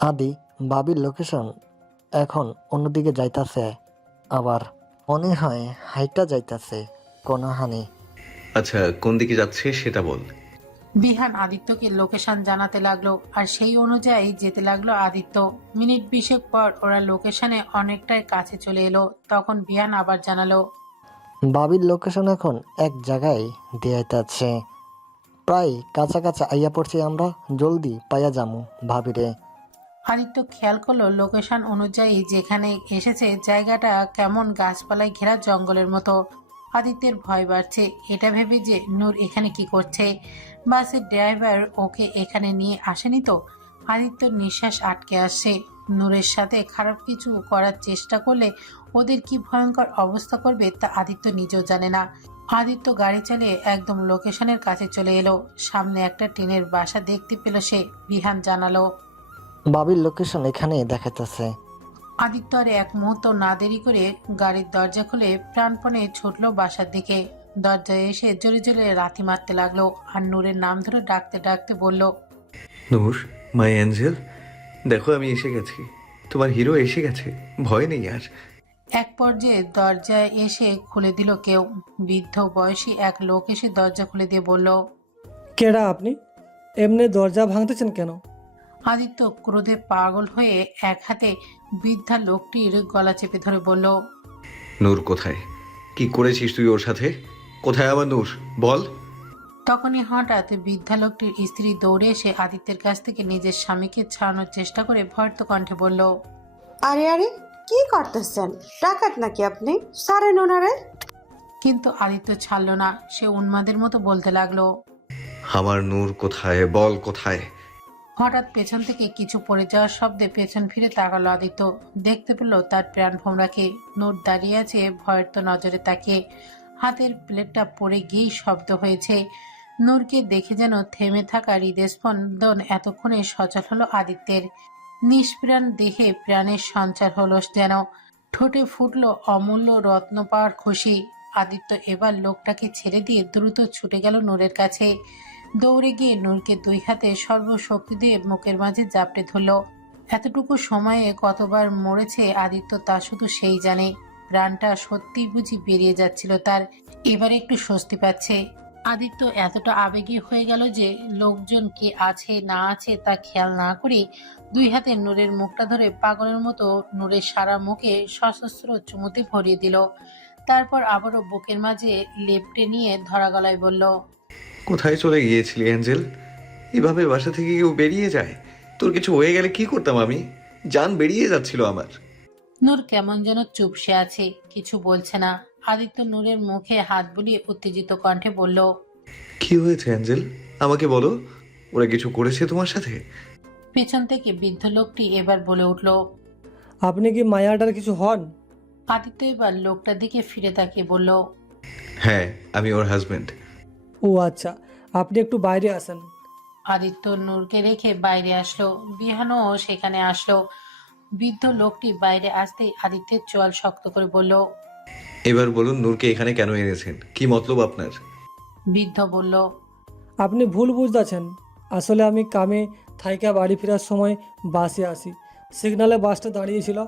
আদি ভাবির লোকেশন এখন অন্যদিকে যাইতাছে, আবার মনে হয় হাইটা যাইতাছে কোনো হানি। আচ্ছা, কোন দিকে যাচ্ছে সেটা বল। বিহান আদিত্যকে লোকেশন জানাতে লাগলো, আর সেই অনুযায়ী যেতে লাগলো আদিত্য। মিনিট 20 পর ওরা লোকেশনে অনেকটাই কাছে চলে এলো। তখন বিহান আবার জানালো, ভাবির লোকেশন এখন এক জায়গায় দিয়াইতাছে, প্রায় কাছাকাছি আইয়া পড়ছি আমরা, জলদি পাইয়া যামু ভাবিরে। আদিত্য খেয়াল করলো লোকেশন অনুযায়ী যেখানে এসেছে জায়গাটা কেমন গাছপালায় ঘেরা জঙ্গলের মতো। আদিত্যের ভয় বাড়ছে, এটা ভেবে যে নূর এখানে কি করছে, বাসের ড্রাইভার ওকে এখানে নিয়ে আসেনি তো। আদিত্যর নিঃশ্বাস আটকে আসছে। নূরের সাথে খারাপ কিছু করার চেষ্টা করলে ওদের কি ভয়ঙ্কর অবস্থা করবে তা আদিত্য নিজেও জানে না। আদিত্য গাড়ি চালিয়ে একদম লোকেশনের কাছে চলে এলো। সামনে একটা টিনের বাসা দেখতে পেল সে। বিহান জানালো, ভাবির লোকেশন এখানে দেখাইতেছে। আদিত্য আর এক মুহূর্ত না দেরি করে গাড়ির দরজা খুলে প্রাণপণে ছুটলো বাসার দিকে। দরজায় এসে জোরে জোরে লাথি মারতে লাগলো আর নূরের নাম ধরে ডাকতে ডাকতে বলল, নূর, মাই অ্যাঞ্জেল, দেখো আমি এসে গেছি, তোমার হিরো এসে গেছে, ভয় নেই আর। এক পর্যায়ে দরজায় এসে খুলে দিল কেউ। বৃদ্ধ বয়সী এক লোক এসে দরজা খুলে দিয়ে বলল, কেডা আপনি? এমনি দরজা ভাঙতেছেন কেন? আদিত্য ক্রোধে পাগল হয়ে এক হাতে বৃদ্ধা লোকটির গলা চেপে ধরে বলল, নূর কোথায়? কি করেছিস তুই ওর সাথে? কোথায় আমার নূর, বল। তখনই হঠাৎ বৃদ্ধা লোকটির স্ত্রী দৌড়ে এসে আদিত্যের কাছ থেকে নিজের স্বামীকে ছাড়ানোর চেষ্টা করে ভয়ত কণ্ঠে বলল, আরে আরে, কি করতেছেন? ডাকাত নাকি আপনি? সারেন ওনারে। কিন্তু আদিত্য ছাড়ল না। সে উন্মাদের মতো বলতে লাগলো, আমার নূর কোথায়, বল কোথায়। হঠাৎ পেছন থেকে কিছু পড়ে যাওয়ার শব্দে পেছন ফিরে তাকালো আদিত্য। দেখতে পেল তার প্রাণ ভোমরাকে। নূর দাঁড়িয়ে আছে ভয়ের তো নজরে তাকিয়ে। হাতের প্লেটটা পড়ে গিয়েই শব্দ হয়েছে। নূরকে দেখে যেন থেমে থাকা হৃদস্পন্দন এতক্ষণে সচল হলো আদিত্যের। নিষ্প্রাণ দেহে প্রাণের সঞ্চার হলো যেন। ঠোঁটে ফুটলো অমূল্য রত্ন পাওয়ার খুশি। আদিত্য এবার লোকটাকে ছেড়ে দিয়ে দ্রুত ছুটে গেল নূরের কাছে। দৌড়ে গিয়ে নূরকে দুই হাতে সর্বশক্তি দিয়ে মুখের মাঝে জাপটে ধরল। এতটুকু সময়ে কতবার মরেছে আদিত্য তা শুধু সেই জানে। প্রাণটা সত্যি বুঝি বেরিয়ে যাচ্ছিল তার। এবার একটু স্বস্তি পাচ্ছে। আদিত্য এতটা আবেগী হয়ে গেল যে লোকজন কে আছে না আছে তা খেয়াল না করে দুই হাতে নূরের মুখটা ধরে পাগলের মতো নূরের সারা মুখে সশস্ত্র চুমুতে ভরিয়ে দিল। তারপর আবারও বুকের মাঝে লেপটে নিয়ে ধরা গলায় বলল, কোথায় চলে গিয়েছিলি অ্যাঞ্জেল? এভাবে বাসা থেকে কেউ বেরিয়ে যায়? তোর কিছু হয়ে গেলে কি করতাম আমি? জান বেরিয়ে যাচ্ছিল আমার। নূর কেমন যেন চুপসে আছে, কিছু বলছে না। আদিত্য নূরের মুখে হাত বুলিয়ে উত্তেজিত কণ্ঠে বলল, কি হয়েছে অ্যাঞ্জেল? আমাকে বলো, ওরা কিছু করেছে তোমার সাথে? পেছন থেকে বৃদ্ধ লোকটি এবার বলে উঠল। আপনি কি মায়াটার কিছু হন? আদিত্য এবার লোকটার দিকে ফিরে তাকিয়ে বলল, হ্যাঁ, আমি ওর হাজবেন্ড। ও আচ্ছা, আপনি একটু বাইরে আসেন। আদিত্য নূরকে রেখে বাইরে আসলো। বিহানও সেখানে আসলো। বৃদ্ধ লোকটি বাইরে আসতেই আদিত্যের চোয়াল শক্ত করে বলল, এবার বলুন, নূরকে এখানে কেন এনেছেন? কি মতলব আপনার? বৃদ্ধ বলল, আপনি ভুল বুঝতেছেন। আসলে আমি কামে থাইকা বাড়ি ফেরার সময় বাসে আসি। সিগনালে বাসটা দাঁড়িয়েছিল,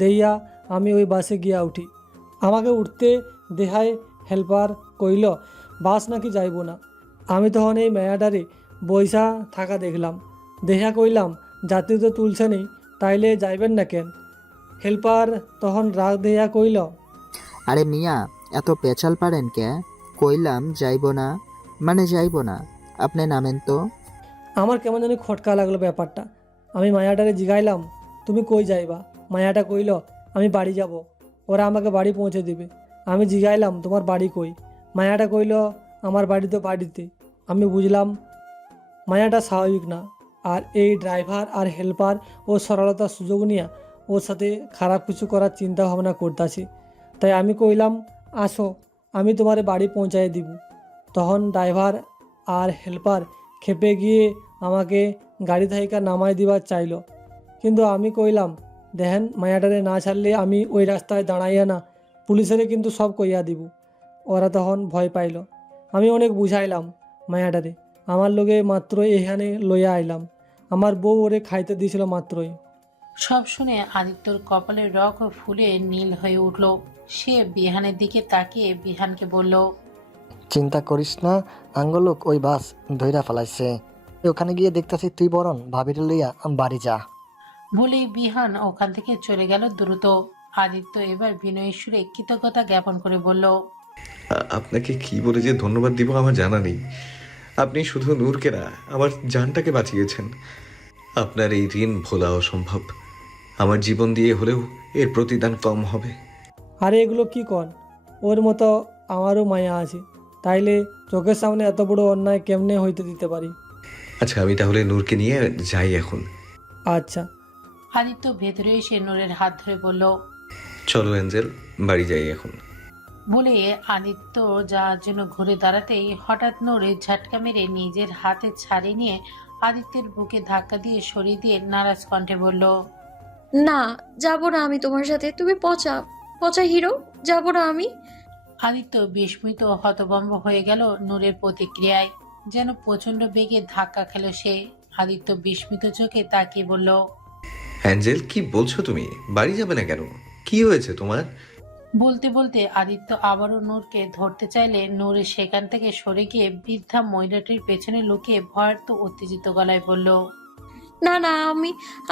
দেইয়া আমি ওই বাসে গিয়া উঠি। আমাকে উঠতে দেহায় হেল্পার কইল বাস নাকি যাইব না। আমি তখন এই মেয়াডারে বইসা থাকা দেখলাম। দেহা কইলাম যাত্রী তো তুলছে নেই, তাইলে যাইবেন না কেন? হেল্পার তখন রাগ দেয়া কইল, আরে মিয়া, এত পেঁচাল পারেন কে? কইলাম যাইব না মানে যাইব না, আপনি নামেন তো। আমার কেমন জানি খটকা লাগলো ব্যাপারটা। আমি মায়াটারে জিগাইলাম তুমি কই যাইবা? মায়াটা কইল আমি বাড়ি যাব, ওরা আমাকে বাড়ি পৌঁছে দিবে। আমি জিগাইলাম তোমার বাড়ি কই? মায়াটা কইল আমার বাড়ি তো বাড়িতে। আমি বুঝলাম মায়াটা স্বাভাবিক না, আর এই ড্রাইভার আর হেল্পার ও সরলতার সুযোগ নিয়ে ওর সাথে খারাপ কিছু করার চিন্তা ভাবনা করতেছি। তাই আমি কইলাম আসো, আমি তোমার বাড়ি পৌঁছায় দিব। তখন ড্রাইভার আর হেল্পার খেপে গিয়ে আমাকে গাড়ি থেকে নামাই দিবার চাইল, কিন্তু আমি কইলাম দেখেন মায়াটারে না ছাড়লে আমি ওই রাস্তায় দাঁড়াইয়া না পুলিশেরে কিন্তু সব কইয়া দিব। ওরা তখন ভয় পাইল। আমি অনেক বুঝাইলাম মায়াটারে, আমার লোকে মাত্র এখানে লইয়া আইলাম, আমার বউ ওরে খাইতে দিয়েছিল মাত্রই। সব শুনে আদিত্যর কপালের রক ফুলে নীল হয়ে উঠল। সে বিহানের দিকে তাকিয়ে বিহানকে বলল, চিন্তা করিস না, আঙ্গলোক ওই বাস ধইরা ফেলাইছে। ওখানে গিয়ে দেখতেছি তুই বরং ভাবির লইয়া বাড়ি যা। বলেই বিহান ওখান থেকে চলে গেল দ্রুত। আদিত্য এবার বিনয়ী সুরে কৃতজ্ঞতা জ্ঞাপন করে বলল, আপনাকে কি বলে যে ধন্যবাদ দিব আমার জানা নেই। আপনি শুধু নূরকে না, আমার জানটাকে বাঁচিয়েছেন। আপনার এই ঋণ ভোলা অসম্ভব। আমার জীবন দিয়ে হলেও এর প্রতিদান কম হবে। আরে এগুলো কি কন? ওর মতো আমারও মায়া আছে, তাইলে চোখের সামনে এত বড় অন্যায় কেমনে হইতে দিতে পারি? আচ্ছা, আমি তাহলে নূরকে নিয়ে যাই এখন। আচ্ছা। আদিত্য ভেতরে এসে নূরের হাত ধরে বলল, চলো অ্যাঞ্জেল, বাড়ি যাই এখন। বলে আদিত্য যাওয়ার জন্য ঘুরে দাঁড়াতেই হঠাৎ নূরে ঝাটকা মেরে নিজের হাতে ছাড়িয়ে নিয়ে আদিত্যের বুকে ধাক্কা দিয়ে সরিয়ে দিয়ে নারাজ কণ্ঠে বলল, না, যাব না আমি তোমার সাথে। তুমি পচা পচা হিরো, যাব না আমি। আদিত্য বিস্মিত হতভম্ব হয়ে গেল নূরের প্রতিক্রিয়ায়। যেন প্রচন্ড বেগে ধাক্কা খেল সে। আদিত্য বিস্মিত চোখে তাকিয়ে বলল, অ্যাঞ্জেল, কি বলছো তুমি? বাড়ি যাবে না কেন? কি হয়েছে তোমার? বলতে বলতে আদিত্য আবারও নূরকে ধরতে চাইলে নূরে সেখান থেকে সরে গিয়ে বৃদ্ধা মহিলাটির পেছনে লুকিয়ে ভয়ার্ত উত্তেজিত গলায় বলল, না না,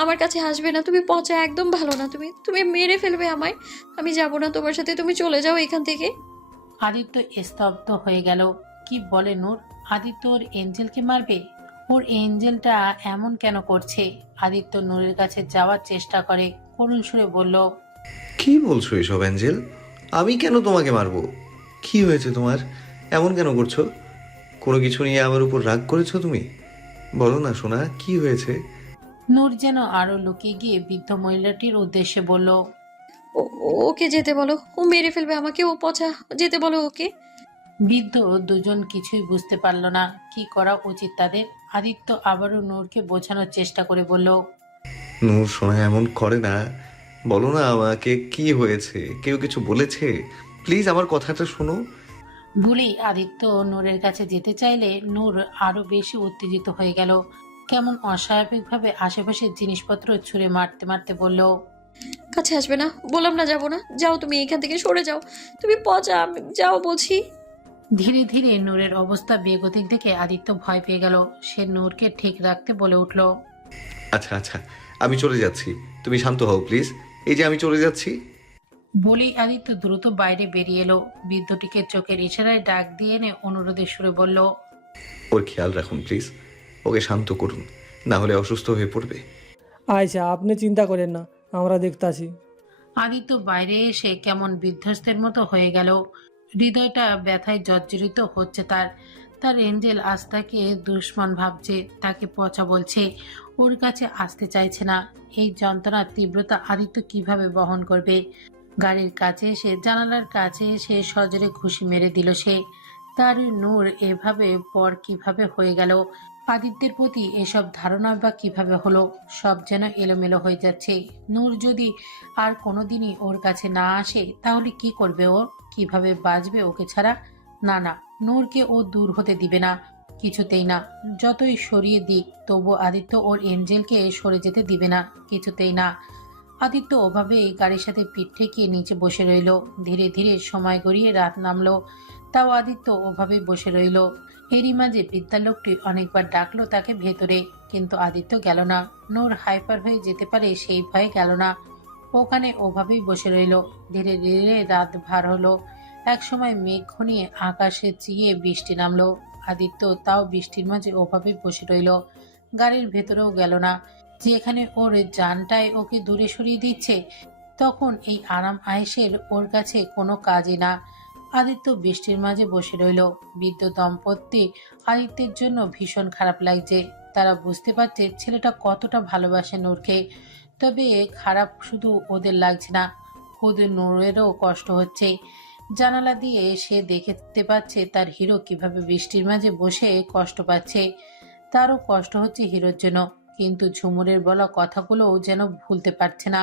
আমার কাছে আসবে না। তুমি পচা, একদম ভালো না। তুমি তুমি মেরে ফেলবে আমায়। আমি যাব না তোমার সাথে, তুমি চলে যাও এখান থেকে। আদিত্য স্তব্ধ হয়ে গেল। কি বলে নূর? আদিত্য ওর এঞ্জেলকে মারবে? ওর এঞ্জেলটা এমন কেন করছে? আদিত্য নূরের কাছে যাওয়ার চেষ্টা করে, করুণ সুরে বলল, কি বলছো এসব অ্যাঞ্জেল? আমি কেন তোমাকে মারবো? কি হয়েছে তোমার? এমন কেন করছো? কোনো কিছু নিয়ে আমার উপর রাগ করেছো তুমি? বলো না সোনা, কি হয়েছে? নূর যেন আরো লুকিয়ে গিয়ে বৃদ্ধ মহিলাটির উদ্দেশ্যে বলল, ওকে যেতে বলো, ও মেরে ফেলবে আমাকে। ও পচা, যেতে বলো ওকে। বৃদ্ধ দুজন কিছুই বুঝতে পারল না কি করা উচিত তাদের। আদিত্য আবারও নূরকে বোঝানোর চেষ্টা করে বলল, নূর সোনা, এমন করে না। বলো না আমাকে, কি হয়েছে? কেউ কিছু বলেছে? প্লিজ আমার কথাটা শোনো। বলেই আদিত্য নূরের কাছে যেতে চাইলে নূর আরো বেশি উত্তেজিত হয়ে গেল। কেমন অস্বাভাবিকভাবে আশেপাশের জিনিসপত্র ছুঁড়ে মারতে মারতে বলল, কাছে আসবে না, বললাম না যাবো না। যাও তুমি এখান থেকে, সরে যাও। তুমি পচা, যাও বলছি। ধীরে ধীরে নূরের অবস্থা বেগতিক দেখে আদিত্য ভয় পেয়ে গেল। সে নূরকে ঠিক রাখতে বলে উঠল, আচ্ছা আচ্ছা, আমি চলে যাচ্ছি, তুমি শান্ত হও প্লিজ। এই যে আমি চলে যাচ্ছি। বলেই আদিত্য দ্রুত বাইরে বেরিয়ে এলো। বৃদ্ধটিকে চোখের ইশারায় ডাক দিয়ে এনে অনুরোধের সুরে বলল, ওর খেয়াল রাখুন প্লিজ, ওকে শান্ত করুন, না হলে অসুস্থ হয়ে পড়বে। আচ্ছা, আপনি চিন্তা করেন না, আমরা দেখতাছি। আদিত্য বাইরে এসে কেমন বিধ্বস্তের মতো হয়ে গেল। হৃদয়টা ব্যথায় জর্জরিত হচ্ছে তার। তার এঞ্জেল আজ তাকে দুশ্মন ভাবছে, তাকে পচা বলছে, ওর কাছে আসতে চাইছে না। এই যন্ত্রণার তীব্রতা আদিত্য কিভাবে বহন করবে? গাড়ির কাছে এসে, জানালার কাছে এসে সজোরে ঘুষি মেরে দিল সে। তার নূর এভাবে পর কিভাবে হয়ে গেল? আদিত্যের প্রতি এসব ধারণা বা কিভাবে হলো? সব যেন এলোমেলো হয়ে যাচ্ছে। নূর যদি আর কোনোদিনই ওর কাছে না আসে তাহলে কি করবে ও? কিভাবে বাঁচবে ওকে ছাড়া? না না, নূরকে ও দূর হতে দিবে না, কিছুতেই না। যতই সরিয়ে দিক তবু আদিত্য ওর এঞ্জেলকে সরে যেতে দিবে না, কিছুতেই না। আদিত্য ওভাবে গাড়ির সাথে পিঠ ঠেকিয়ে নিচে বসে রইল। ধীরে ধীরে সময় গড়িয়ে রাত নামলো, তাও আদিত্য ওভাবে বসে রইল। এরই মাঝে বিদ্যালোকটি অনেকবার ডাকলো তাকে ভেতরে, কিন্তু আদিত্য গেল না। নূর হাইপার হয়ে যেতে পারে সেই ভয়ে গেল না, ওখানে ওভাবেই বসে রইল। ধীরে ধীরে রাত ভার হলো। এক সময় মেঘ ঘনিয়ে আকাশে চিয়ে বৃষ্টি নামলো। আদিত্য তাও বৃষ্টির মাঝে ওভাবেই বসে রইল, গাড়ির ভেতরেও গেল না। যেখানে ওর জানটাই ওকে দূরে সরিয়ে দিচ্ছে, তখন এই আরাম আয়েশের ওর কাছে কোনো কাজই না। আদিত্য বৃষ্টির মাঝে বসে রইল। বৃদ্ধ দম্পতি আদিত্যের জন্য ভীষণ খারাপ লাগছে। তারা বুঝতে পারছে ছেলেটা কতটা ভালোবাসে নূরকে। তবে খারাপ শুধু ওদের লাগছে না, ওদের নূরেরও কষ্ট হচ্ছে। জানালা দিয়ে সে দেখতে পাচ্ছে তার হিরো কিভাবে বৃষ্টির মাঝে বসে কষ্ট পাচ্ছে। তারও কষ্ট হচ্ছে হিরোর জন্য, কিন্তু ঝুমুরের বলা কথাগুলোও যেন ভুলতে পারছে না।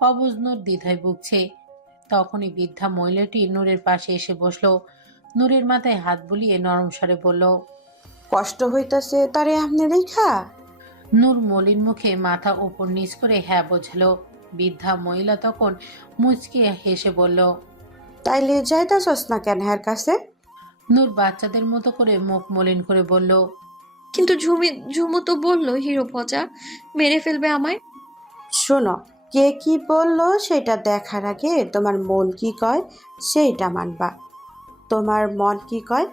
অবুঝ নূর দ্বিধায় ভুগছে। তখনই বৃদ্ধা মহিলাটি নূরের পাশে এসে বসলো। নূরের মাথায় হাত বুলিয়ে নরম স্বরে বলল, কষ্ট হইতাছে তারে আপনি দেখা? নূর মলিন মুখে মাথা উপর নিচ করে হ্যাঁ বোঝালো। বৃদ্ধা মহিলা তখন মুচকি হেসে বলল, তাইলে যাইতাছস না কেন হ্যার কাছে? নূর বাচ্চাদের মতো করে মুখ মলিন করে বলল, কিন্তু ঝুমু তো বললো হিরো পচা, মেরে ফেলবে আমায়। শোনো, কে কি বললো সেটা দেখার আগে তোমার মন কি কয় সেইটা মানবা। তোমার মন কি কয়?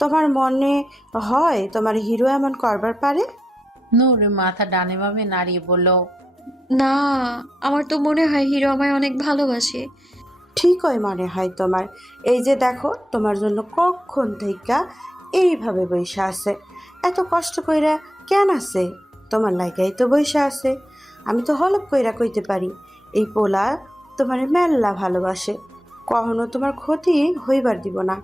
তোমার মনে হয় তোমার হিরো এমন করবার পারে? নূর মাথা ডানে বামে নাড়িয়ে বলল, না, আমার তো মনে হয় হিরো আমায় অনেক ভালোবাসে। ঠিকই মনে হয় তোমার। এই যে দেখো, তোমার জন্য কখন থেকে এইভাবে বইসা আছে, এত কষ্ট কইরা কেন আছে? তোমার লাইগাই তো বইসা আছে। আমি তো হলপ কইরা কইতে পারি, এই পোলা তোমার মেল্লা ভালোবাসে, কখনো তোমার ক্ষতি হইবার দিব না।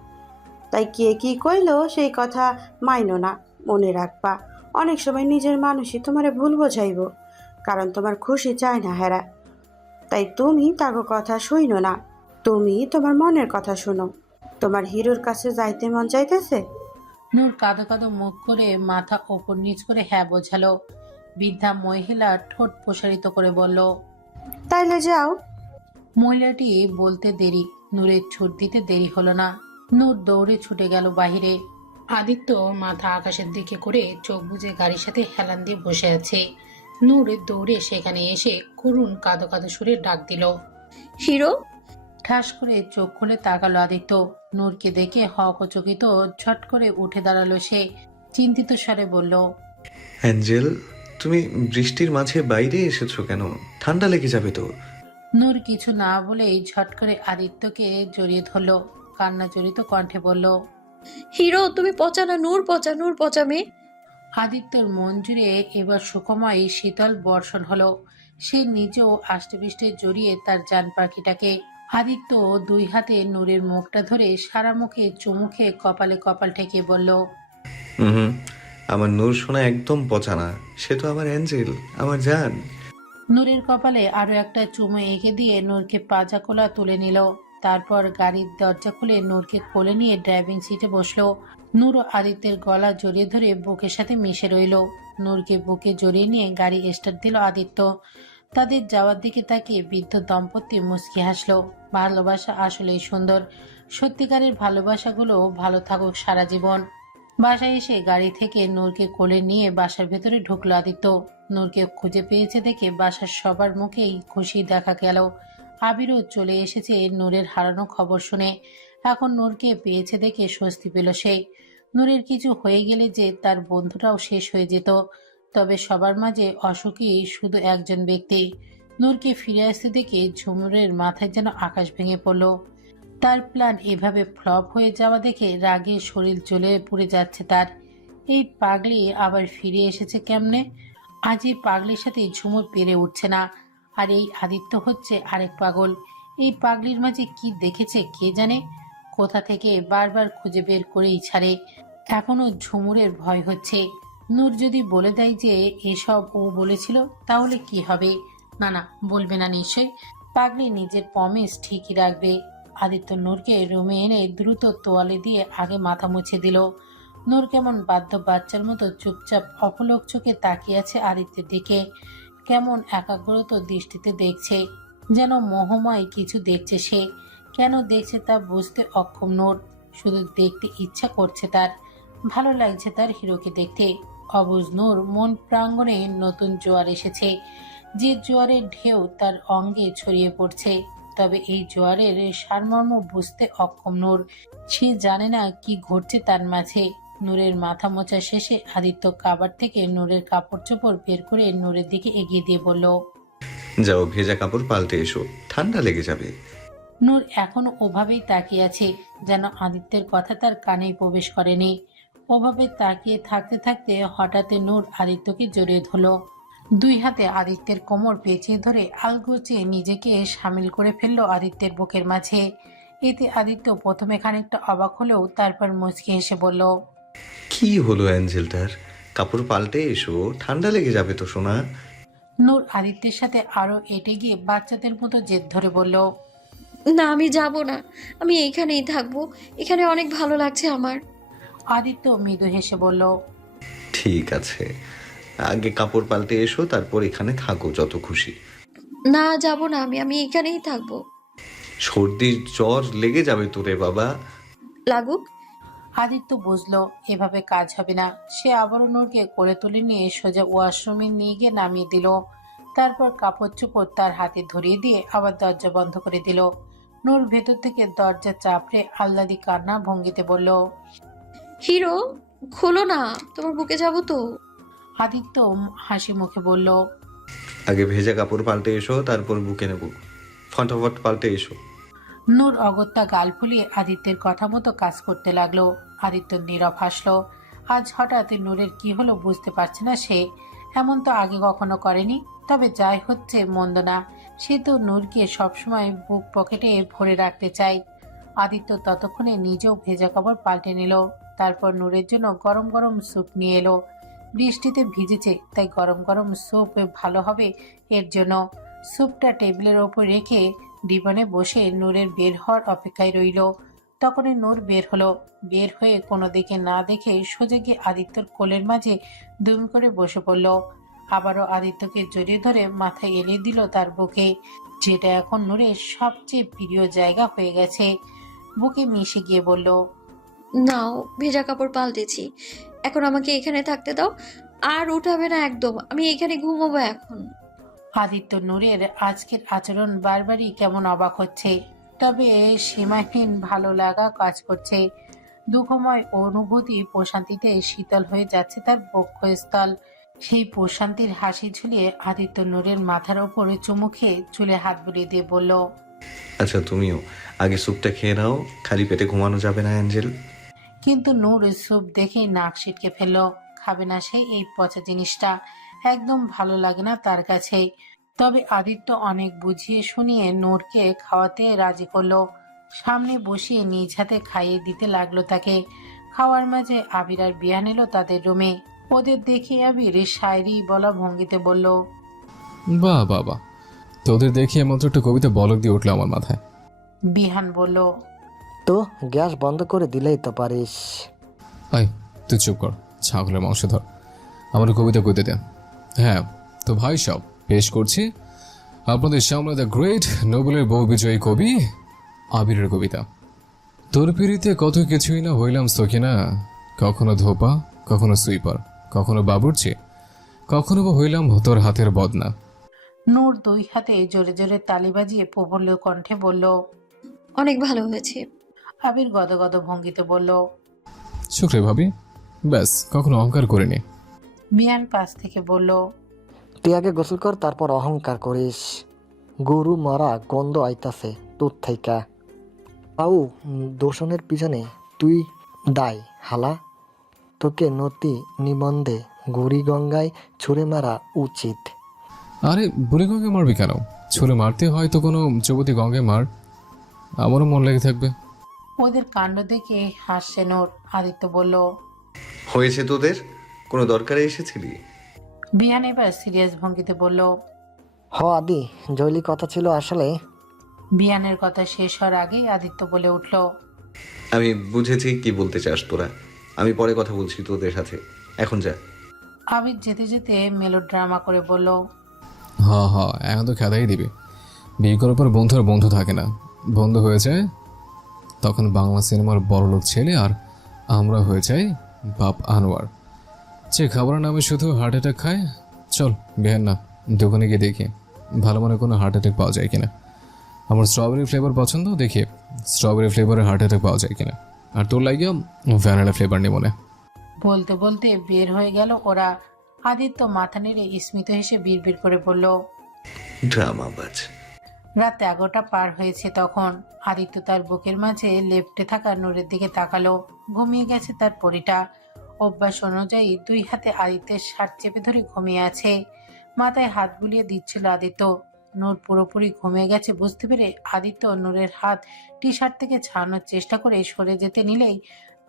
তাই কে কি কইলো সেই কথা মাইনো না, মনে রাখবা অনেক সময় নিজের মানুষই তোমারে ভুল বোঝাইব, কারণ তোমার খুশি চায় না হেরা। তাই তুমি তাগো কথা শুইনো না, তুমি তোমার মনের কথা শোনো। তোমার হিরোর কাছে যাইতে মন চাইতেছে? নূর কাঁদো কাঁদো মুখ করে মাথা ওপর নিচ করে হ্যাঁ বোঝালো। বৃদ্ধা মহিলা ঠোঁট প্রসারিত করে বলল, তাইলে যাও। মহিলাটি বলতে দেরি, নূরের ছুট দিতে দেরি হলো না। নূর দৌড়ে ছুটে গেল বাহিরে। আদিত্য মাথা আকাশের দিকে করে চোখ বুজে গাড়ির সাথে হেলান দিয়ে বসে আছে। নূর দৌড়ে সেখানে এসে করুণ কাঁদো কাঁদো সুরে ডাক দিল, হিরো। ঠাস করে চোখ খুলে তাকালো আদিত্য। নূরকে দেখে হকচকিত ছট করে উঠে দাঁড়ালো সে। চিন্তিত স্বরে বলল, অ্যাঞ্জেল, তুমি বৃষ্টির মাঝে বাইরে এসেছো কেন? ঠান্ডা লেগে যাবে তো। নূর কিছু না বলেই ঝট করে আদিত্যকে জড়িয়ে ধরলো। কান্না জড়িত কণ্ঠে বলল, হিরো তুমি পচা না, নূর পচা, নূর পচা মেয়ে। আদিত্যর মন জুড়ে এবার সুখময় শীতল বর্ষণ হলো। সে নিজেও আষ্টেপৃষ্টে জড়িয়ে তার জান পাখিটাকে। আদিত্য দুই হাতে নূরের মুখটা ধরে সারা মুখে চুমুখে কপালে কপাল ঠেকিয়ে বলল, হুম, আমার নূর সোনা একদম পচা না, সে তো আমার অ্যাঞ্জেল, আমার জান। নূরের কপালে আরো একটা চুমু এঁকে দিয়ে নূরকে পাজা কোলা তুলে নিল। তারপর গাড়ির দরজা খুলে নূরকে কোলে নিয়ে ড্রাইভিং সিটে বসলো। নূর ও আদিত্যের গলা জড়িয়ে ধরে বুকের সাথে মিশে রইল। নূরকে বুকে জড়িয়ে নিয়ে গাড়ি স্টার্ট দিল আদিত্য। তাদের যাওয়ার দিকে তাকিয়ে বৃদ্ধ দম্পতি মুচকি হাসলো। ভালোবাসা আসলেই সুন্দর। সত্যিকারের ভালোবাসাগুলো ভালো থাকুক সারা জীবন। বাসায় এসে গাড়ি থেকে নূরকে কোলে নিয়ে বাসার ভেতরে ঢুকলো আদিত্য। নূরকে খুঁজে পেয়েছে দেখে বাসার সবার মুখেই খুশি দেখা গেল। আবিরও চলে এসেছে নূরের হারানো খবর শুনে। এখন নূরকে পেয়েছে দেখে স্বস্তি পেল সে। নূরের কিছু হয়ে গেলে যে তার বন্ধুটাও শেষ হয়ে যেত। তবে সবার মাঝে অসুখী শুধু একজন ব্যক্তি। নূরকে ফিরে আসতে দেখে ঝুমুরের মাথায় যেন আকাশ ভেঙে পড়ল। তার প্ল্যান এভাবে ফ্লপ হয়ে যাওয়া দেখে রাগে শরীর জ্বলে পুড়ে যাচ্ছে তার। এই পাগলি আবার ফিরে এসেছে কেমনে? আজ এই পাগলির সাথে ঝুমুর পেরে উঠছে না। আর এই আদিত্য হচ্ছে আরেক পাগল। এই পাগলির মাঝে কি দেখেছে কে জানে। কোথা থেকে বারবার খুঁজে বের করেই ছাড়ে। এখনো ঝুমুরের ভয় হচ্ছে। নূর যদি বলে দেয় যে এসব ও বলেছিল তাহলে কি হবে? না না, বলবে না নিশ্চয়। পাগলি নিজের প্রমিস ঠিকই রাখবে। আদিত্য নূরকে রুমে এনে দ্রুত তোয়ালে দিয়ে আগে মাথা মুছে দিল। নূর কেমন বাধ্য বাচ্চার মতো চুপচাপ অপলক চোখে তাকিয়ে আছে আদিত্যের দিকে। কেমন একাগ্রত দৃষ্টিতে দেখছে, যেন মোহময় কিছু দেখছে সে। কেন দেখছে তা বুঝতে অক্ষম নূর। শুধু দেখতে ইচ্ছা করছে তার। ভালো লাগছে তার হিরোকে দেখতে। অবুঝ নূর মন প্রাঙ্গণে নতুন জোয়ার এসেছে। যে জোয়ারের ঢেউ তার অঙ্গে ছড়িয়ে পড়ছে। তবে এই জোয়ারের সারমর্ম বুঝতে অক্ষম নূর। সে জানে না কি ঘটছে তার মাঝে। নূরের মাথা মোছা শেষে আদিত্য কাবার থেকে নূরের কাপড় চোপড় বের করে নূরের দিকে এগিয়ে দিয়ে বলল, যাও ভেজা কাপড় পাল্টে এসো, ঠান্ডা লেগে যাবে। নূর এখনো ওভাবেই তাকিয়ে আছে, যেন আদিত্যের কথা তার কানেই প্রবেশ করেনি। ওভাবে তাকিয়ে থাকতে থাকতে হঠাৎ নূর আদিত্যকে জড়িয়ে ধরল। দুই হাতে আদিত্যের কোমর পেঁচিয়ে ধরে আলগোচে নিজেকে সামিল করে ফেললো আদিত্যের বুকের মাঝে। এতে আদিত্য প্রথমে খানিকটা অবাক হলেও তারপর মুচকি হেসে বলল, কি হলো অ্যাঞ্জেলটার? কাপড় পাল্টে এসো, ঠান্ডা লেগে যাবে তো সোনা। নূর আদিত্যের সাথে আরো এটে গিয়ে বাচ্চাদের মতো জেদ ধরে বলল, না, আমি যাব না, আমি এইখানেই থাকবো। এখানে অনেক ভালো লাগছে আমার। আদিত্য মৃদু হেসে বলল, ঠিক আছে, আগে কাপড় পাল্টে এসো, তারপর এখানে থাকো যত খুশি। না, যাব না, আমি এখানেই থাকবো। সর্দির জ্বর লেগে যাবে তোরে বাবা। লাগুক। আদিত্য বুঝলো এভাবে কাজ হবে না। সে আবারও নূরকে কোলে তুলে নিয়ে সোজা ওয়াশরুমে নিয়ে গিয়ে নামিয়ে দিল। তারপর কাপড় চোপড় তার হাতে ধরিয়ে দিয়ে আবার দরজা বন্ধ করে দিল। নূর ভেতর থেকে দরজা চাপড়ে আহ্লাদি কান্না ভঙ্গিতে বলল, হিরো, খোলো না, তোমার বুকে যাব তো। আদিত্য হাসি মুখে বলল, আগে ভেজা কাপড় পাল্টে এসো, তারপর বুকে নেব। ফটাফট পাল্টে এসো। নূর অগত্যা গাল ফুলিয়ে আদিত্যের কথা মতো কাজ করতে লাগলো। আদিত্য নীরব হাসলো। আজ হঠাৎ নূরের কি হলো বুঝতে পারছে না সে। এমন তো আগে কখনো করেনি। তবে যাই হচ্ছে মন্দ না। সে তো নূরকে সবসময় বুক পকেটে ভরে রাখতে চায়। আদিত্য ততক্ষণে নিজেও ভেজা কাপড় পাল্টে নিল। তারপর নূরের জন্য গরম গরম স্যুপ নিয়ে এলো। বৃষ্টিতে ভিজেছে, তাই গরম গরম স্যুপ ভালো হবে এর জন্য। স্যুপটা টেবিলের ওপর রেখে ডিবনে বসে নূরের বের হওয়ার অপেক্ষায় রইল। তখনই নূর বের হলো। বের হয়ে কোনো দিকে না দেখে সোজা গিয়ে আদিত্যর কোলের মাঝে দুম করে বসে পড়ল। আবারও আদিত্যকে জড়িয়ে ধরে মাথায় এলিয়ে দিল তার বুকে, যেটা এখন নূরের সবচেয়ে প্রিয় জায়গা হয়ে গেছে। বুকে মিশে গিয়ে বলল, নাও, ভেজা কাপড় পাল্টেছি, এখন আমাকে এখানে থাকতে দাও। আর উঠাবে না একদম, আমি এখানে ঘুমোবো এখন। আদিত্য নূরের আজকের আচরণ বারবারই কেমন অবাক হচ্ছে। তবে সীমাহীন ভালো লাগা কাজ করছে। দুঃখময় অনুভূতি প্রশান্তিতে শীতল হয়ে যাচ্ছে তার বক্ষস্থল। সেই প্রশান্তির হাসি ঝুলিয়ে আদিত্য নূরের মাথার ওপরে চুমু খেয়ে চুলে হাত বুলিয়ে দিয়ে বলল, আচ্ছা তুমিও আগে স্যুপটা খেয়ে নাও, খালি পেটে ঘুমানো যাবে না অ্যাঞ্জেল। কিন্তু নূর স্যুপ দেখেই নাক সিটকে ফেলল। খাবে না সে এই পচা জিনিসটা। একদম ভালো লাগে না তার কাছে। তবে আদিত্য অনেক বুঝিয়ে শুনিয়ে নূরকে খাওয়াতে রাজি করলো। সামনে বসিয়ে নিজ হাতে খাইয়ে দিতে লাগলো তাকে। খাওয়ার মাঝে আবির আর বিয়ান এলো তাদের রুমে। ওদের দেখে আবির শায়রি বলা ভঙ্গিতে বলল, বাহ বাহ বাহ, তোদের দেখি মাত্র একটা কবিতা বলক দিয়ে উঠলো আমার মাথায়। বিহান বলল, তো গ্যাস বন্ধ করে দিলেই তো পারিস। আয় তুই চুপ কর, ছাগলের মাংস ধর, আমার কবিতা কইতে দে। হ্যাঁ তো ভাই সব পেশ করছি আপনাদের সামনে দ্য গ্রেট নোবেলের বহু বিজয়ী কবি আবিরের কবিতা। তোর পিড়িতে কত কিছুই না হইলাম সখিনা, কখনো ধোপা, কখনো সুইপার, কখনো বাবুর্চি, কখনো বা হইলাম তোর হাতের বদনা। নূর দুই হাতে জোরে জোরে তালি বাজিয়ে প্রবল কণ্ঠে বলল। অনেক ভালো হয়েছে। আবির গদগদ ভঙ্গিতে বলল। শুক্রে ভাবি, ব্যাস কখনো অহংকার করিনি। বিহান পাশ থেকে বলল, তুই আগে গোসল কর, তারপর অহংকার করিস। গরু মরা গন্ধ আইতাছে তোর থাইকা। আউ দূষণের পিছনে তুই দায় হালা। তোকে নতি নিবন্ধে গৌরী গঙ্গায় ছুঁড়ে মারা উচিত। আরে বুড়ি গঙ্গে মারবি কেন? ছুলে মারতে হয়তো কোনো যুবতী গঙ্গে মার, আমারও মন লেগে থাকবে। ওদের কাণ্ড দেখে হাসছে নূর। আদিত্য বলল, হয়েছে তোদের? কোনো দরকারে এসেছিলি? বিহান এবার সিরিয়াস ভঙ্গিতে বলল। আদি জয়লি কথা ছিল আসলে। বিহানের কথা শেষ হওয়ার আগেই আদিত্য বলে উঠল, আমি বুঝেছি কি বলতে চাস তোরা, আমি পরে কথা বলছি তোদের সাথে, এখন যা। আবির যেতে যেতে মেলোড্রামা করে বলল, হ্যাঁ এখন তো খেদাই দিবি। বিয়ে করার পর বন্ধু আর বন্ধু থাকে না, বন্ধু হয়ে যায় তখন বাংলা সিনেমার বড়লোক ছেলে, আর আমরা হয়ে যাই বাপ আনোয়ার, যে খাবারের নামে শুধু হার্ট অ্যাটাক খায়। চল বেহেন না, দোকানে গিয়ে দেখি ভালো মনে কোনো হার্ট অ্যাটাক পাওয়া যায় কিনা। আমার স্ট্রবেরি ফ্লেভার পছন্দ, দেখি স্ট্রবেরি ফ্লেভারের হার্ট অ্যাটাক পাওয়া যায় কিনা। আর তোর লাগিয়া ভ্যানিলা ফ্লেভার নেই মনে। বলতে বলতে বের হয়ে গেল ওরা। আদিত্য মাথা নেড়ে স্মিত হেসে বিড়বিড় করে বলল, ড্রামাবাজ। রাত 11টা পার হয়েছে তখন। আদিত্য তার বুকের মাঝে লেপ্টে থাকা নূরের দিকে তাকালো। ঘুমিয়ে গেছে তার পরিটা। অভ্যাস অনুযায়ী দুই হাতে আদিত্যের শার্ট চেপে ধরে ঘুমিয়ে আছে। মাথায় হাত বুলিয়ে দিচ্ছিল আদিত্য। নূর পুরোপুরি ঘুমিয়ে গেছে বুঝতে পেরে আদিত্য নূরের হাত টি শার্ট থেকে ছাড়ানোর চেষ্টা করে সরে যেতে নিলেই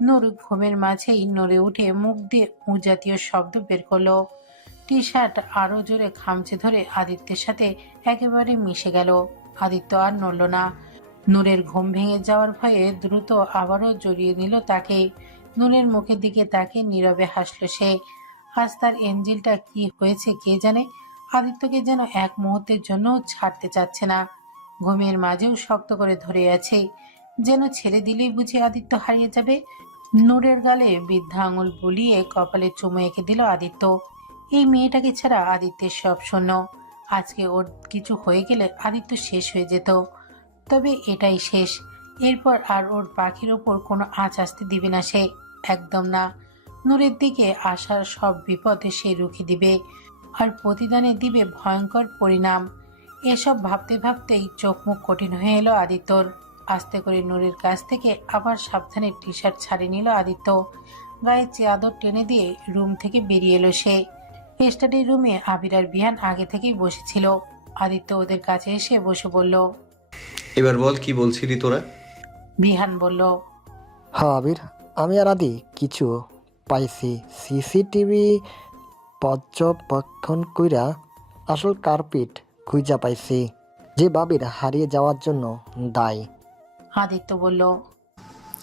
নূর ঘুমের মাঝেই নড়ে উঠে মুখ দিয়ে উ জাতীয় শব্দ বের করলো। টি শার্ট আরো জোরে খামচে ধরে আদিত্যের সাথে একেবারে মিশে গেল। আদিত্য আর নড়ল না। নূরের ঘুম ভেঙে যাওয়ার ভয়ে দ্রুত আবারও জড়িয়ে নিল তাকে। নূরের মুখের দিকে তাকে নীরবে হাসল সে। আজ তার এঞ্জেলটা কি হয়েছে কে জানে। আদিত্যকে যেন এক মুহূর্তের জন্য ছাড়তে চাচ্ছে না। ঘুমের মাঝেও শক্ত করে ধরে আছে, যেন ছেড়ে দিলেই বুঝি আদিত্য হারিয়ে যাবে। নূরের গালে বৃদ্ধা আঙুল বুলিয়ে কপালে চুমু এঁকে দিল আদিত্য। এই মেয়েটাকে ছাড়া আদিত্যের সব শূন্য। আজকে ওর কিছু হয়ে গেলে আদিত্য শেষ হয়ে যেত। তবে এটাই শেষ। এরপর আর ওর পাখির ওপর কোনো আঁচ আসতে দিবে না সে, একদম না। নূরের দিকে আসার সব বিপদে সে রুখে দিবে, আর প্রতিদানে দিবে ভয়ঙ্কর পরিণাম। এসব ভাবতে ভাবতেই চোখ মুখ কঠিন হয়ে এলো আদিত্যর। আস্তে করে নূরের কাছ থেকে আবার সাবধানে টি শার্ট ছাড়িয়ে নিল আদিত্য। গায়ে চাদর টেনে দিয়ে রুম থেকে বেরিয়ে এলো সে। স্টাডি রুমে আবির আর বিহান আগে থেকেই বসেছিল। আদিত্য ওদের কাছে এসে বসে বলল, এবার বল কি বলছিলি তোরা? বিহান বলল, আবির, আমি আর আদি কিছু পাইছি। সিসিটিভি পর্যবেক্ষণ কইরা আসল কার্পিট খুঁজা পাইছি, যে বাবির হারিয়ে যাওয়ার জন্য দায়ী। আদিত্য বলল,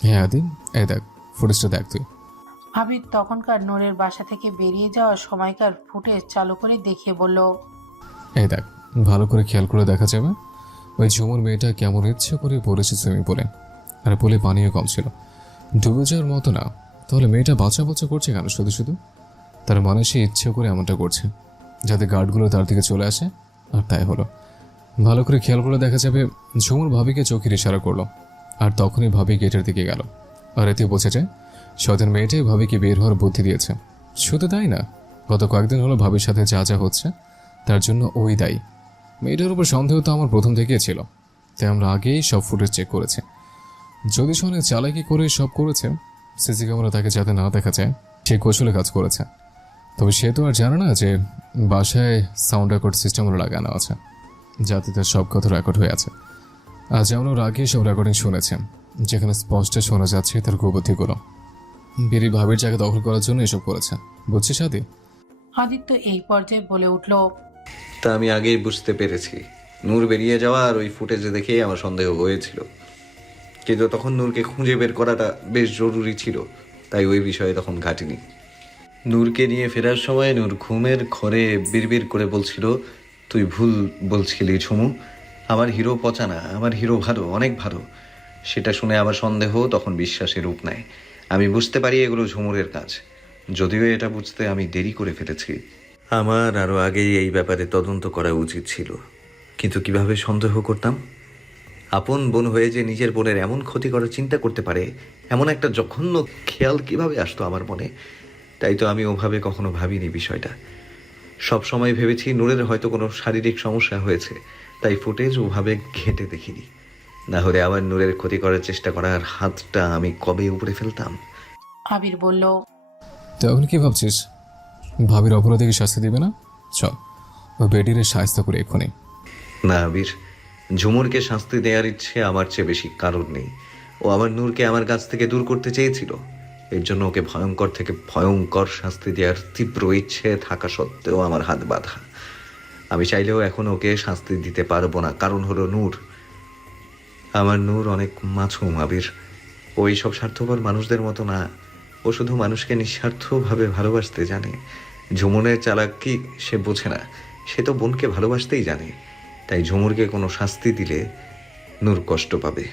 হ্যাঁ আদি, এই দেখ ফুটেজটা দেখ তুই। আবির তখনকার নূরের বাসা থেকে বেরিয়ে যাওয়ার সময়কার ফুটেজ চালু করে দেখিয়ে বলল, এই দেখ ভালো করে খেয়াল করে দেখা যাবে ওই ঝুমুর মেয়েটা কেমন ইচ্ছে করে পড়েছে সুইমিং পুলে, আর পুলে পানিও কম ছিল, ডুবে যাওয়ার মতো না। তাহলে মেয়েটা বাঁচা বাঁচা করছে কেন শুধু শুধু? তার মানে সে ইচ্ছে করে এমনটা করছে যাতে গার্ডগুলো তার দিকে চলে আসে, আর তাই হলো। ভালো করে খেয়াল করে দেখা যাবে ঝুমুর ভাবিকে চোখের ইশারা করলো, আর তখনই ভাবি গেটের দিকে গেল। আর এতে বোঝা যায় শয়তান মেয়েটাই ভাবিকে বের হওয়ার বুদ্ধি দিয়েছে। শুধু তাই না, গত কয়েকদিন হলো ভাবির সাথে যা যা হচ্ছে তার জন্য ওই দায়ী। মেয়েটার উপর সন্দেহ তো আমার প্রথম থেকেই ছিল, তাই আমরা আগেই সব ফুটেজ চেক করেছি। যদি সে অনেক চালাকি করে সব করেছে, সিসি ক্যামেরা তাকে যাতে না দেখা যায় সে কৌশলে কাজ করেছে। তবে সে তো আর জানে না যে বাসায় সাউন্ড রেকর্ড সিস্টেমগুলো লাগানো আছে, যাতে তার সব কথা রেকর্ড হয়ে আছে। আজ আমরা ওর আগেই সব রেকর্ডিং শুনেছি, যেখানে স্পষ্ট শোনা যাচ্ছে তার কুবুদ্ধিগুলো। বেরি ভাবির জায়গা দখল করার জন্য এসব করেছে, বুঝছিস আদি? আদিত্য এই পর্যায়ে বলে উঠল, তা আমি আগেই বুঝতে পেরেছি, নূর বেরিয়ে যাওয়া আর ওই ফুটেজে দেখেই আমার সন্দেহ হয়েছিল, কিন্তু তখন নূরকে খুঁজে বের করাটা বেশ জরুরি ছিল, তাই ওই বিষয়ে তখন ঘাটিনি। নূরকে নিয়ে ফেরার সময় নূর ঘুমের ঘরে বিড়বিড় করে বলছিল, তুই ভুল বলছিলি ঝুমু, আমার হিরো পচা না, আমার হিরো ভালো, অনেক ভালো। সেটা শুনে আমার সন্দেহ তখন বিশ্বাসের রূপ নেয়। আমি বুঝতে পারি এগুলো ঝুমুরের কাজ, যদিও এটা বুঝতে আমি দেরি করে ফেলেছি। আমার আরও আগেই এই ব্যাপারে তদন্ত করা উচিত ছিল, কিন্তু কিভাবে সন্দেহ করতাম? আপন বোন হয়ে যে নিজের বোনের এমন ক্ষতি করার চিন্তা করতে পারে, এমন একটা জঘন্য খেয়াল কিভাবে আসতো আমার মনে? তাই তো আমি ওভাবে কখনো ভাবিনি বিষয়টা। সব সময় ভেবেছি নূরের হয়তো কোনো শারীরিক সমস্যা হয়েছে, তাই ফুটেজ ওভাবে ঘেঁটে দেখিনি। না হলে আবার নূরের ক্ষতি করার চেষ্টা করার হাতটা আমি কবে উপরে ফেলতাম। আবির বলল, তো এখন কি ভাবছিস? ভাবির অপরাধীকে শাস্তি দিবে না? চল ওই বেডিরে সাহায্য করে এক্ষুনি। না আবির, ঝুমুরকে শাস্তি দেওয়ার ইচ্ছে আমার চেয়ে বেশি কারণ নেই। ও আমার নূরকে আমার কাছ থেকে দূর করতে চেয়েছিল, এর জন্য ওকে ভয়ঙ্কর থেকে ভয়ঙ্কর শাস্তি দেওয়ার তীব্র ইচ্ছে থাকা সত্ত্বেও আমার হাত বাঁধা। আমি চাইলেও এখন ওকে শাস্তি দিতে পারবো না, কারণ হলো নূর। আমার নূর অনেক মাছুম আবির, ওই সব স্বার্থপর মানুষদের মতো না। ও শুধু মানুষকে নিঃস্বার্থভাবে ভালোবাসতে জানে। ঝুমুরের চালাকি সে বোঝে না, সে তো বোনকে ভালোবাসতেই জানে। তাই ঝুমুরকে কোনো শাস্তি দিলে নূর কষ্ট পাবে।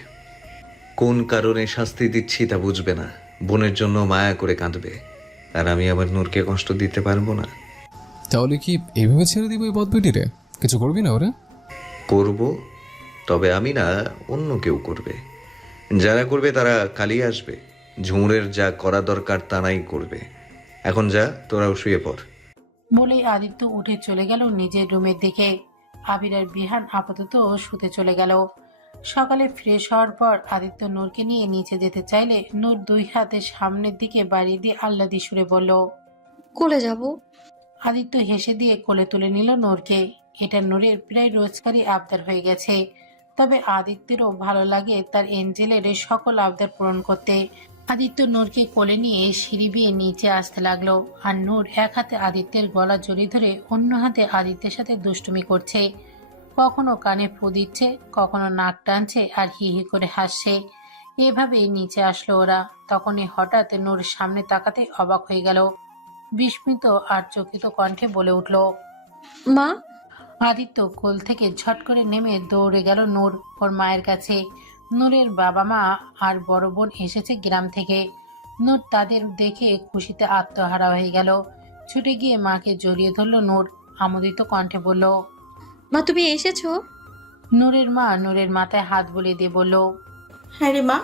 কোন কারণে শাস্তি দিচ্ছি তা বুঝবে না, বোনের জন্য মায়া করে কাঁদবে, আর আমি আমার নূরকে কষ্ট দিতে পারবো না। তাহলে কি এইভাবে ছেড়ে দিব এই বদ বেডিরে? কিছু করবি না ওরা? করব, তবে আমি না, অন্য কেউ করবে। যারা করবে তারা কালই আসবে। ঝুমুরের যা করা দরকার তা নাই করবে। এখন যা, তোরাও শুয়ে পড়। বলেই আদিত্য উঠে চলে গেল নিজের রুমের দিকে। আবির আর বিহান আপাতত শুতে চলে গেল। সকালে ফ্রেশ হওয়ার পর আদিত্য নূরকে নিয়ে নিচে যেতে চাইলে নূর দুই হাতে সামনের দিকে বাড়িয়ে দিয়ে আহ্লাদি সুরে বলল, কোলে যাব। আদিত্য হেসে দিয়ে কোলে তুলে নিল নূরকে। এটা নূরের প্রায় রোজকারই আবদার হয়ে গেছে। তবে আদিত্যেরও ভালো লাগে তার এঞ্জেলের সকল আবদার পূরণ করতে। আদিত্য নূরকে কোলে নিয়ে সিঁড়ি বেয়ে নিচে আসতে লাগলো, আর নূর এক হাতে আদিত্যের গলা জড়িয়ে ধরে অন্য হাতে আদিত্যের সাথে দুষ্টুমি করছে। কখনো কানে ফু দিচ্ছে, কখনো নাক টানছে আর হি হি করে হাসছে। এভাবেই নিচে আসলো ওরা। তখনই হঠাৎ নূর সামনে তাকাতে অবাক হয়ে গেল। বিস্মিত আর চকিত কণ্ঠে বলে উঠল, মা। আদিত্য কোল থেকে ঝট করে নেমে দৌড়ে গেল নূর ওর মায়ের কাছে। নূরের বাবা মা আর বড় বোন এসেছে গ্রাম থেকে। নূর তাদের দেখে খুশিতে আত্মহারা হয়ে গেল। ছুটে গিয়ে মাকে জড়িয়ে ধরল নূর। আমোদিত কণ্ঠে বলল, মা তুমি এসেছো? নূরের মা নূরের মাথায় হাত বুলিয়ে দিয়ে বলল, হ্যাঁ রে মা,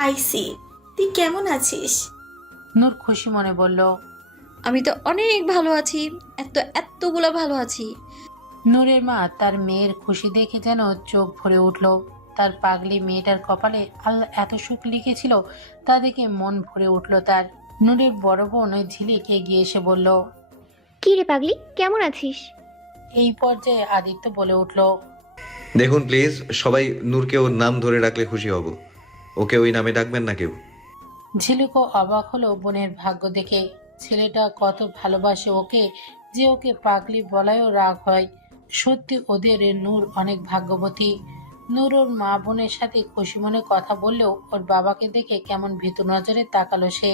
আইসি। তুই কেমন আছিস? নূর খুশি মনে বলল। আমি তো অনেক ভালো আছি, এতগুলো ভালো আছি। নূরের মা তার মেয়ের খুশি দেখে যেন চোখ ভরে উঠল। তার পাগলি মেয়েটার কপালে আল্লাহ এত সুখ লিখেছিল তা দেখে মন ভরে উঠল তার। নূরের বড় বোন ঝিলিক এগিয়ে এসে বলল, কি রে পাগলি, কেমন আছিস? এই পর্যায়ে আদিত্য বলে উঠল, দেখুন প্লিজ, সবাই নূরকে ওর নাম ধরে ডাকলে খুশি হব, ওকে ওই নামে ডাকবেন না কেউ। ঝিলিকও অবাক হলো বোনের ভাগ্য দেখে। ছেলেটা কত ভালোবাসে ওকে যে ওকে পাগলি বলায়ও রাগ হয়। সত্যি ওদের নূর অনেক ভাগ্যবতী। নূর ওর মা বোনের সাথে খুশি মনে কথা বললেও ওর বাবাকে দেখে কেমন ভীতু নজরে তাকালো সে।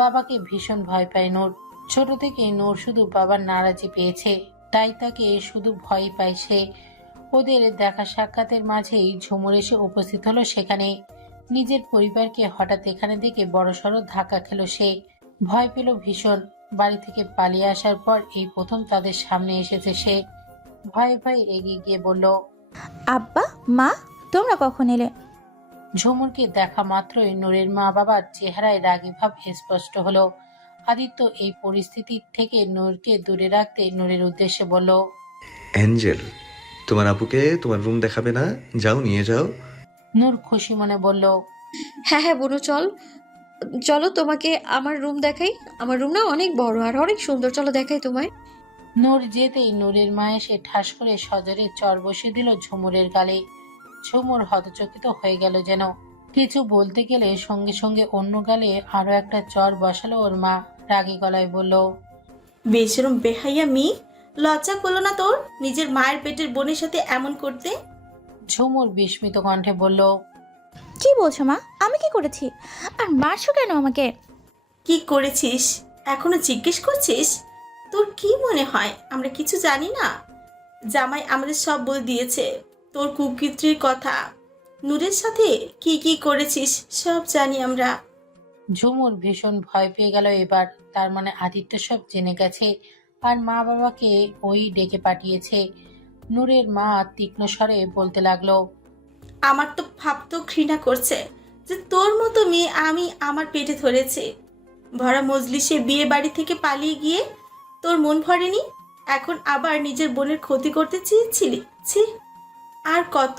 বাবাকে ভীষণ ভয় পায় নূর। ছোট থেকেই নূর শুধু বাবার নারাজি পেয়েছে, তাই তাকে শুধু ভয় পায় সে। ওদের দেখা সাক্ষাতের মাঝেই ঝুমুর এসে উপস্থিত হলো সেখানে। নিজের পরিবারকে হঠাৎ এখানে দেখে বড়সড় ধাক্কা খেল সে। ভয় পেল ভীষণ। বাড়ি থেকে পালিয়ে আসার পর এই প্রথম তাদের সামনে এসেছে সে। ভয়ে ভয়ে এগিয়ে গিয়ে বলল, আব্বা, মা, তোমরা কখন এলে? ঝুমুরকে দেখা মাত্রই নূরের মা বাবার চেহারায় রাগী ভাব স্পষ্ট হলো। আদিত্য এই পরিস্থিতি থেকে নূরকে দূরে রাখতে নূরের উদ্দেশ্যে বলল, অ্যাঞ্জেল, তোমার আপুকে তোমার রুম দেখাবে না? যাও, নিয়ে যাও। নূর খুশি মনে বলল, হ্যাঁ হ্যাঁ বোনু, চলো তোমাকে আমার রুম দেখাই। আমার রুম না অনেক বড় আর অনেক সুন্দর, চলো দেখাই তোমায়। নূর যেতেই নূরের মা এসে ঠাস করে সজরে চর বসিয়ে দিল ঝুমুরের গালে। ঝুমুর হতচকিত হয়ে গেল যেন। কিছু বলতে গেলে সঙ্গে সঙ্গে অন্য গালে আরো একটা চর বসালো ওর মা। রাগী গলায় বলল, বেশরম বেহাইয়া মি, লজ্জা করলো না তোর নিজের মায়ের পেটের বোনের সাথে এমন করতে? ঝুমুর বিস্মিত কণ্ঠে বলল, কি বলছো মা? আমি কি করেছি? আর মারছো কেন আমাকে? কি করেছিস এখনো জিজ্ঞেস করছিস? তোর কি মনে হয় আমরা কিছু জানি না? জামাই আমাদের সব বলে দিয়েছে, তোর কুকীর্তির কথা, নূরের সাথে কি কি করেছিস সব জানি আমরা। ঝুমুর ভীষণ ভয় পেয়ে গেল এবার। তার মানে আদিত্য সব জেনে গেছে আর মা বাবাকে ওই ডেকে পাঠিয়েছে। নূরের মা তীক্ষ্ণ স্বরে বলতে লাগলো, আমার তো ভাবতেও ঘৃণা করছে যে তোর মতো মেয়ে আমি আমার পেটে ধরেছি। ভরা মজলিসে বিয়ে বাড়ি থেকে পালিয়ে গিয়ে তোর মন ভরেনি, এখন আবার নিজের বোনের ক্ষতি করতে চেয়েছিলি? ছি! আর কত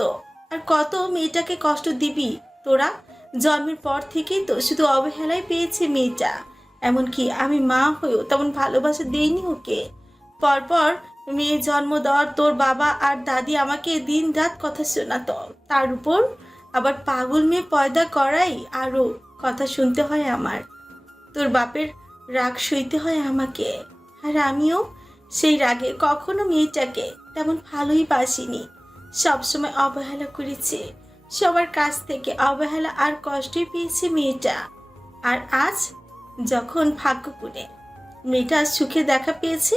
আর কত মেয়েটাকে কষ্ট দিবি তোরা? জন্মের পর থেকেই তো শুধু অবহেলাই পেয়েছে মেয়েটা। এমনকি আমি মা হয়েও তেমন ভালোবাসা দেইনি ওকে। পরপর মেয়ে জন্ম দেওয়ার তোর বাবা আর দাদি আমাকে দিন রাত কথা শোনাতো, তার উপর আবার পাগল মেয়ে পয়দা করাই আরও কথা শুনতে হয় আমার। তোর বাপের রাগ সইতে হয় আমাকে, আর আমিও সেই রাগে কখনো মেয়েটাকে তেমন ভালোই বাসিনি। সবসময় অবহেলা করেছে, সবার কাছ থেকে অবহেলা আর কষ্টই পেয়েছে মেয়েটা। আর আজ যখন ভাগ্যপুরে মেয়েটা সুখে দেখা পেয়েছে,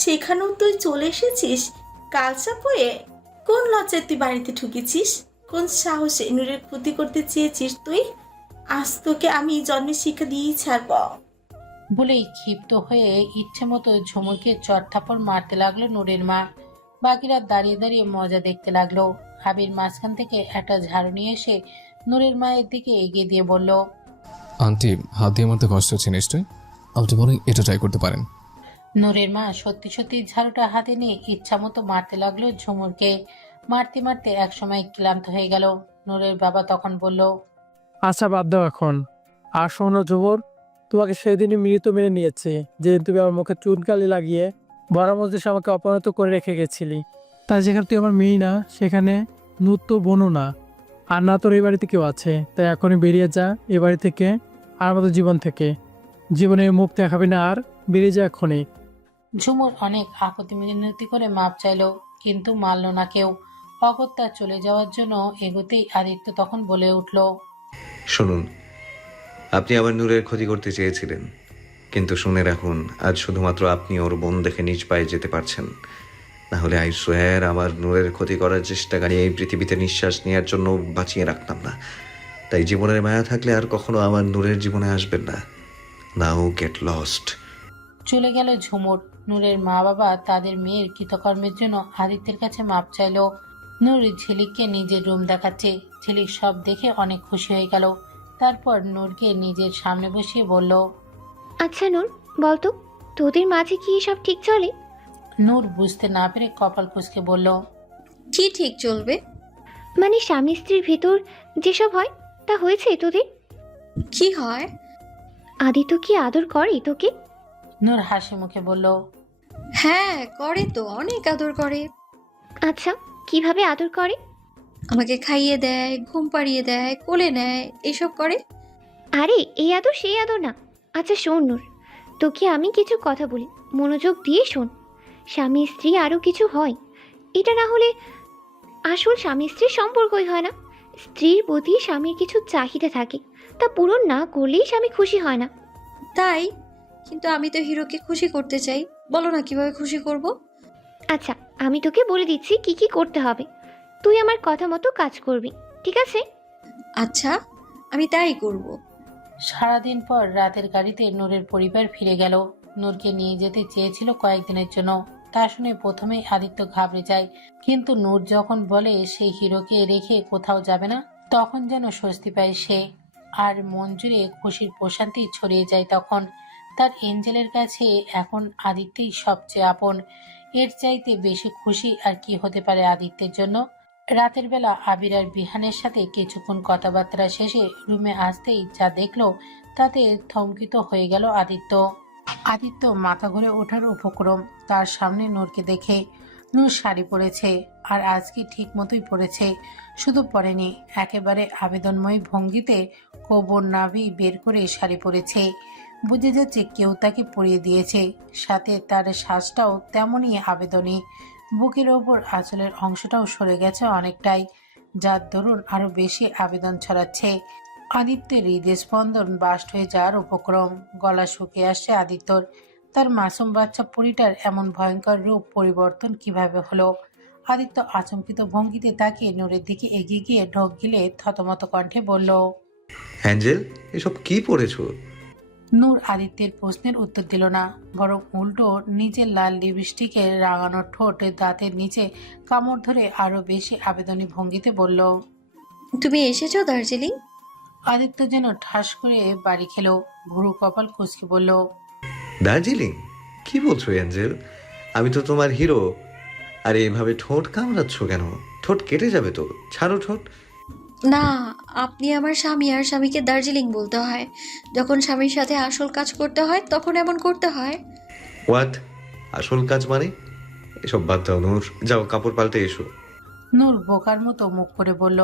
সেখানেও তুই চলে এসেছিস কালচা হয়ে। কোন লজ্জায় তুই বাড়িতে ঢুকেছিস? কোন সাহসে নূরের ক্ষতি করতে চেয়েছিস তুই? আজ তোকে আমি জন্মের শিক্ষা দিয়েই ছাড়ব। বলেই ক্ষিপ্ত হয়ে ইচ্ছে মতো ঝুমুরকে চড়থাপড় মারতে লাগলো নূরের মা। বাকিরা দাঁড়িয়ে দাঁড়িয়ে মজা দেখতে লাগলো। আবির মাঝখান থেকে একটা ঝাড়ু নিয়ে এসে নূরের মায়ের দিকে এগিয়ে দিয়ে বলল, আন্টি, হাত দিয়ে মারতে কষ্ট হচ্ছে নিশ্চয়ই, আপনি বরং এটা ট্রাই করতে পারেন। নূরের মা সত্যি সত্যি ঝাড়ুটা হাতে নিয়ে ইচ্ছা মতো মারতে লাগলো ঝুমুরকে। মারতে মারতে একসময় ক্লান্ত হয়ে গেল। নূরের বাবা তখন বলল, আচ্ছা বাদ দাও এখন। আর শোনো জোবর, তোমাকে সেদিনই মৃত মেনে নিয়েছে যে তুমি আমার মুখে চুনকালি লাগিয়ে বড় মজলিসে আমাকে অপমানিত করে রেখে গেছিলি। তাই যেখানে তুই আমার মেয়ে না, সেখানে নূর তো বোনও না, আর না তোর এই বাড়িতে কেউ আছে। তাই এখনই বেরিয়ে যা এ বাড়ি থেকে, আর আমাদের জীবন থেকে। জীবনে মুখ দেখাবি না আর, বেরিয়ে যা এখনই। ঝুমুর অনেক আপত্তি মিনতি করে মাপ চাইলো, কিন্তু মানল না কেউ। অগত্যা চলে যাওয়ার জন্য এগোতেই আদিত্য তখন বলে উঠল, শুনুন, আপনি আবার নূরের ক্ষতি করতে চেয়েছিলেন, কিন্তু শুনে রাখুন, আজ শুধুমাত্র আপনি ওর বোন দেখে নিজ পায়ে যেতে পারছেন। না হলে আই সোয়ার আমার নূরের ক্ষতি করার চেষ্টাকারী এই পৃথিবীতে নিঃশ্বাস নেওয়ার জন্য বাঁচিয়ে রাখতাম না। তাই জীবনের মায়া থাকলে আর কখনো আমার নূরের জীবনে আসবেন না। নাও গেট লস্ট। চলে গেল ঝুমুর। নূরের মা বাবা তাদের মেয়ের কৃতকর্মের জন্য আদিত্যের কাছে মাপ চাইলো। নূর ঝিলিককে নিজের রুম দেখাচ্ছে। ঝিলিক সব দেখে অনেক খুশি হয়ে গেল। তারপর নূরকে নিজের সামনে বসিয়ে বলল, আচ্ছা নূর, বলতো তোদের মাঝে কি সব ঠিক চলে? নূর বুঝতে না পেরে কপাল কুঁচকে বলল, কি ঠিক চলবে? মানে স্বামী স্ত্রীর ভেতর যেসব হয় তা হয়েছে তোদের? কি হয়? আদিত্য কি আদর করে তোকে? নূর হাসি মুখে বলল, হ্যাঁ করে তো, অনেক আদর করে। আচ্ছা, কিভাবে আদর করে? আমাকে খাইয়ে দেয়, ঘুম পাড়িয়ে দেয়, কোলে নেয়, এসব করে। আরে এই আদর সেই আদর না। আচ্ছা শোন নূর, তোকে আমি কিছু কথা বলি, মনোযোগ দিয়ে শোন। স্বামী স্ত্রী আরও কিছু হয়, এটা না হলে আসল স্বামী স্ত্রীর সম্পর্কই হয় না। স্ত্রীর প্রতি স্বামীর কিছু চাহিদা থাকে, তা পূরণ না করলেই স্বামী খুশি হয় না। তাই? কিন্তু আমি তো হিরোকে খুশি করতে চাই, বলো না কিভাবে খুশি করব। আচ্ছা, আমি তোকে বলে দিচ্ছি কি কি করতে হবে। তুই আমার কথা মতো কাজ করবি, ঠিক আছে? আচ্ছা, আমি তাই করব। সারাদিন পর রাতের গাড়িতে নূরের পরিবার ফিরে গেল। নূরকে নিয়ে যেতে চেয়েছিল কয়েকদিনের জন্য। তা শুনে প্রথমেই আদিত্য ঘাবড়ে যায়, কিন্তু নূর যখন বলে সেই হিরোকে রেখে কোথাও যাবে না, তখন যেন স্বস্তি পায় সে। আর মন জুড়ে খুশির প্রশান্তি ছড়িয়ে যায় তখন। তার এঞ্জেলের কাছে এখন আদিত্যই সবচেয়ে আপন। এর চাইতে বেশি খুশি আর কি হতে পারে আদিত্যের জন্য। রাতের বেলা আবির আর বিহানের সাথে কিছুক্ষণ কথাবার্তা শেষে রুমে আসতেই যা দেখলো তাতে থমকিত হয়ে গেল আদিত্য। আদিত্য মাথা ঘুরে ওঠার উপক্রম, তার সামনে নূরকে দেখে। নূর শাড়ি পরেছে, আর আজকে ঠিক মতোই পরেছে। শুধু পরেনি, একেবারে আবেদনময়ী ভঙ্গিতে কোমর নাভি বের করে শাড়ি পরেছে। বুঝে যাচ্ছে কেউ তাকে পরিয়ে দিয়েছে, সাথে তার শ্বাসটাও তেমনই আবেদনী। বুকের ওপর আঁচলের অংশটাও সরে গেছে অনেকটাই, যার দরুন আরো বেশি আবেদন ছড়াচ্ছে। আদিত্যের হৃদস্পন্দন বাস্ট হয়ে যাওয়ার উপক্রম, গলা শুকিয়ে আসছে আদিত্যর। তার মাসুম বাচ্চা পরিটার এমন ভয়ঙ্কর রূপ পরিবর্তন কিভাবে হলো? আদিত্য আচমকিত ভঙ্গিতে তাকিয়ে নূরের দিকে এগিয়ে গিয়ে ঢোক গিলে থতমত কণ্ঠে বলল। অ্যাঞ্জেল, এসব কি পড়েছো? নূর আদিত্যের প্রশ্নের উত্তর দিল না, বরং উল্টো নিজের লাল লিপস্টিকের রাঙানো ঠোঁট দাঁতের নিচে কামড় ধরে আরো বেশি আবেদনী ভঙ্গিতে বলল। তুমি এসেছো দার্জিলিং? আদিত্য যেন ঠাস করে বাড়ি খেলো, ভুরু কপাল কুঁচকে বলল। দার্জিলিং? কি বলছো অ্যাঞ্জেল? আমি তো তোমার হিরো। আর এভাবে ঠোঁট কামড়াচ্ছ কেন? ঠোঁট কেটে যাবে তো, ছাড়ো ঠোঁট। না, আপনি আমার স্বামী, আর স্বামীকে দার্জিলিং বলতে হয়। যখন স্বামীর সাথে আসল কাজ করতে হয় তখন এমন করতে হয়। হোয়াট? আসল কাজ মানে? এসব বাদ দাও নূর, যাও কাপড় পাল্টে এসো। নূর বোকার মতো মুখ করে বলল।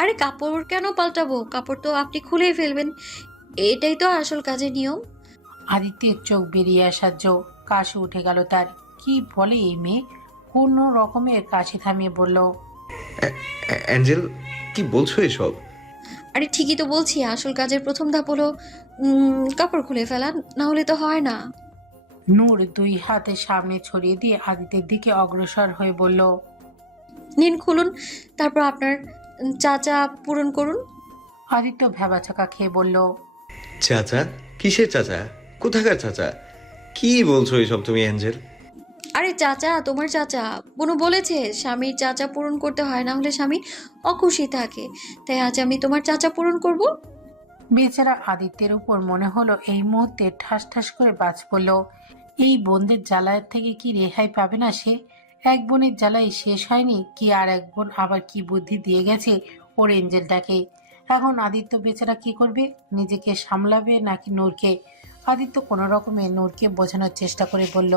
আরে কাপড় কেন পাল্টাবো? কাপড় তো আপনি খুলেই ফেলবেন, এটাই তো আসল কাজের নিয়ম। আদিত্যের চোখ বেরিয়ে আসার জো, কাশি উঠে গেল তার। কি বলে এই মেয়ে? কোনো রকমের কাশি থামিয়ে বলল। অ্যাঞ্জেল, কি বলছো এসব? আরে ঠিকই তো বলছি, আসল কাজের প্রথম ধাপ হলো কাপড় খুলে ফেলা, না হলে তো হয় না। নূর দুই হাতে সামনে ছড়িয়ে দিয়ে আদিত্যের দিকে অগ্রসর হয়ে বলল। নিন খুলুন, তারপর আপনার চাচা পূরণ করুন। আদিত্য ভ্যাবাচাকা খেয়ে বলল। চাচা? কিসের চাচা? কোথাকার চাচা? কি বলছো এসব তুমি অ্যাঞ্জেল? আরে চাচা, তোমার চাচা। বুনু বলেছে স্বামীর চাচা পূরণ করতে হয়, না হলে স্বামী অখুশি থাকে। তাই আজ আমি তোমার চাচা পূরণ করব। বেচারা আদিত্যের উপর মনে হলো এই মুহূর্তে ঠাস ঠাস করে বাজ পড়ল। এই বোনদের জ্বালায় থেকে কি রেহাই পাবে না সে? এক বোনের জ্বালাই শেষ হয়নি কি, আর এক বোন আবার কি বুদ্ধি দিয়ে গেছে ওর এঞ্জেলটাকে। এখন আদিত্য বেচারা কি করবে? নিজেকে সামলাবে নাকি নূরকে? আদিত্য কোনো রকমে নূরকে বোঝানোর চেষ্টা করে বলল।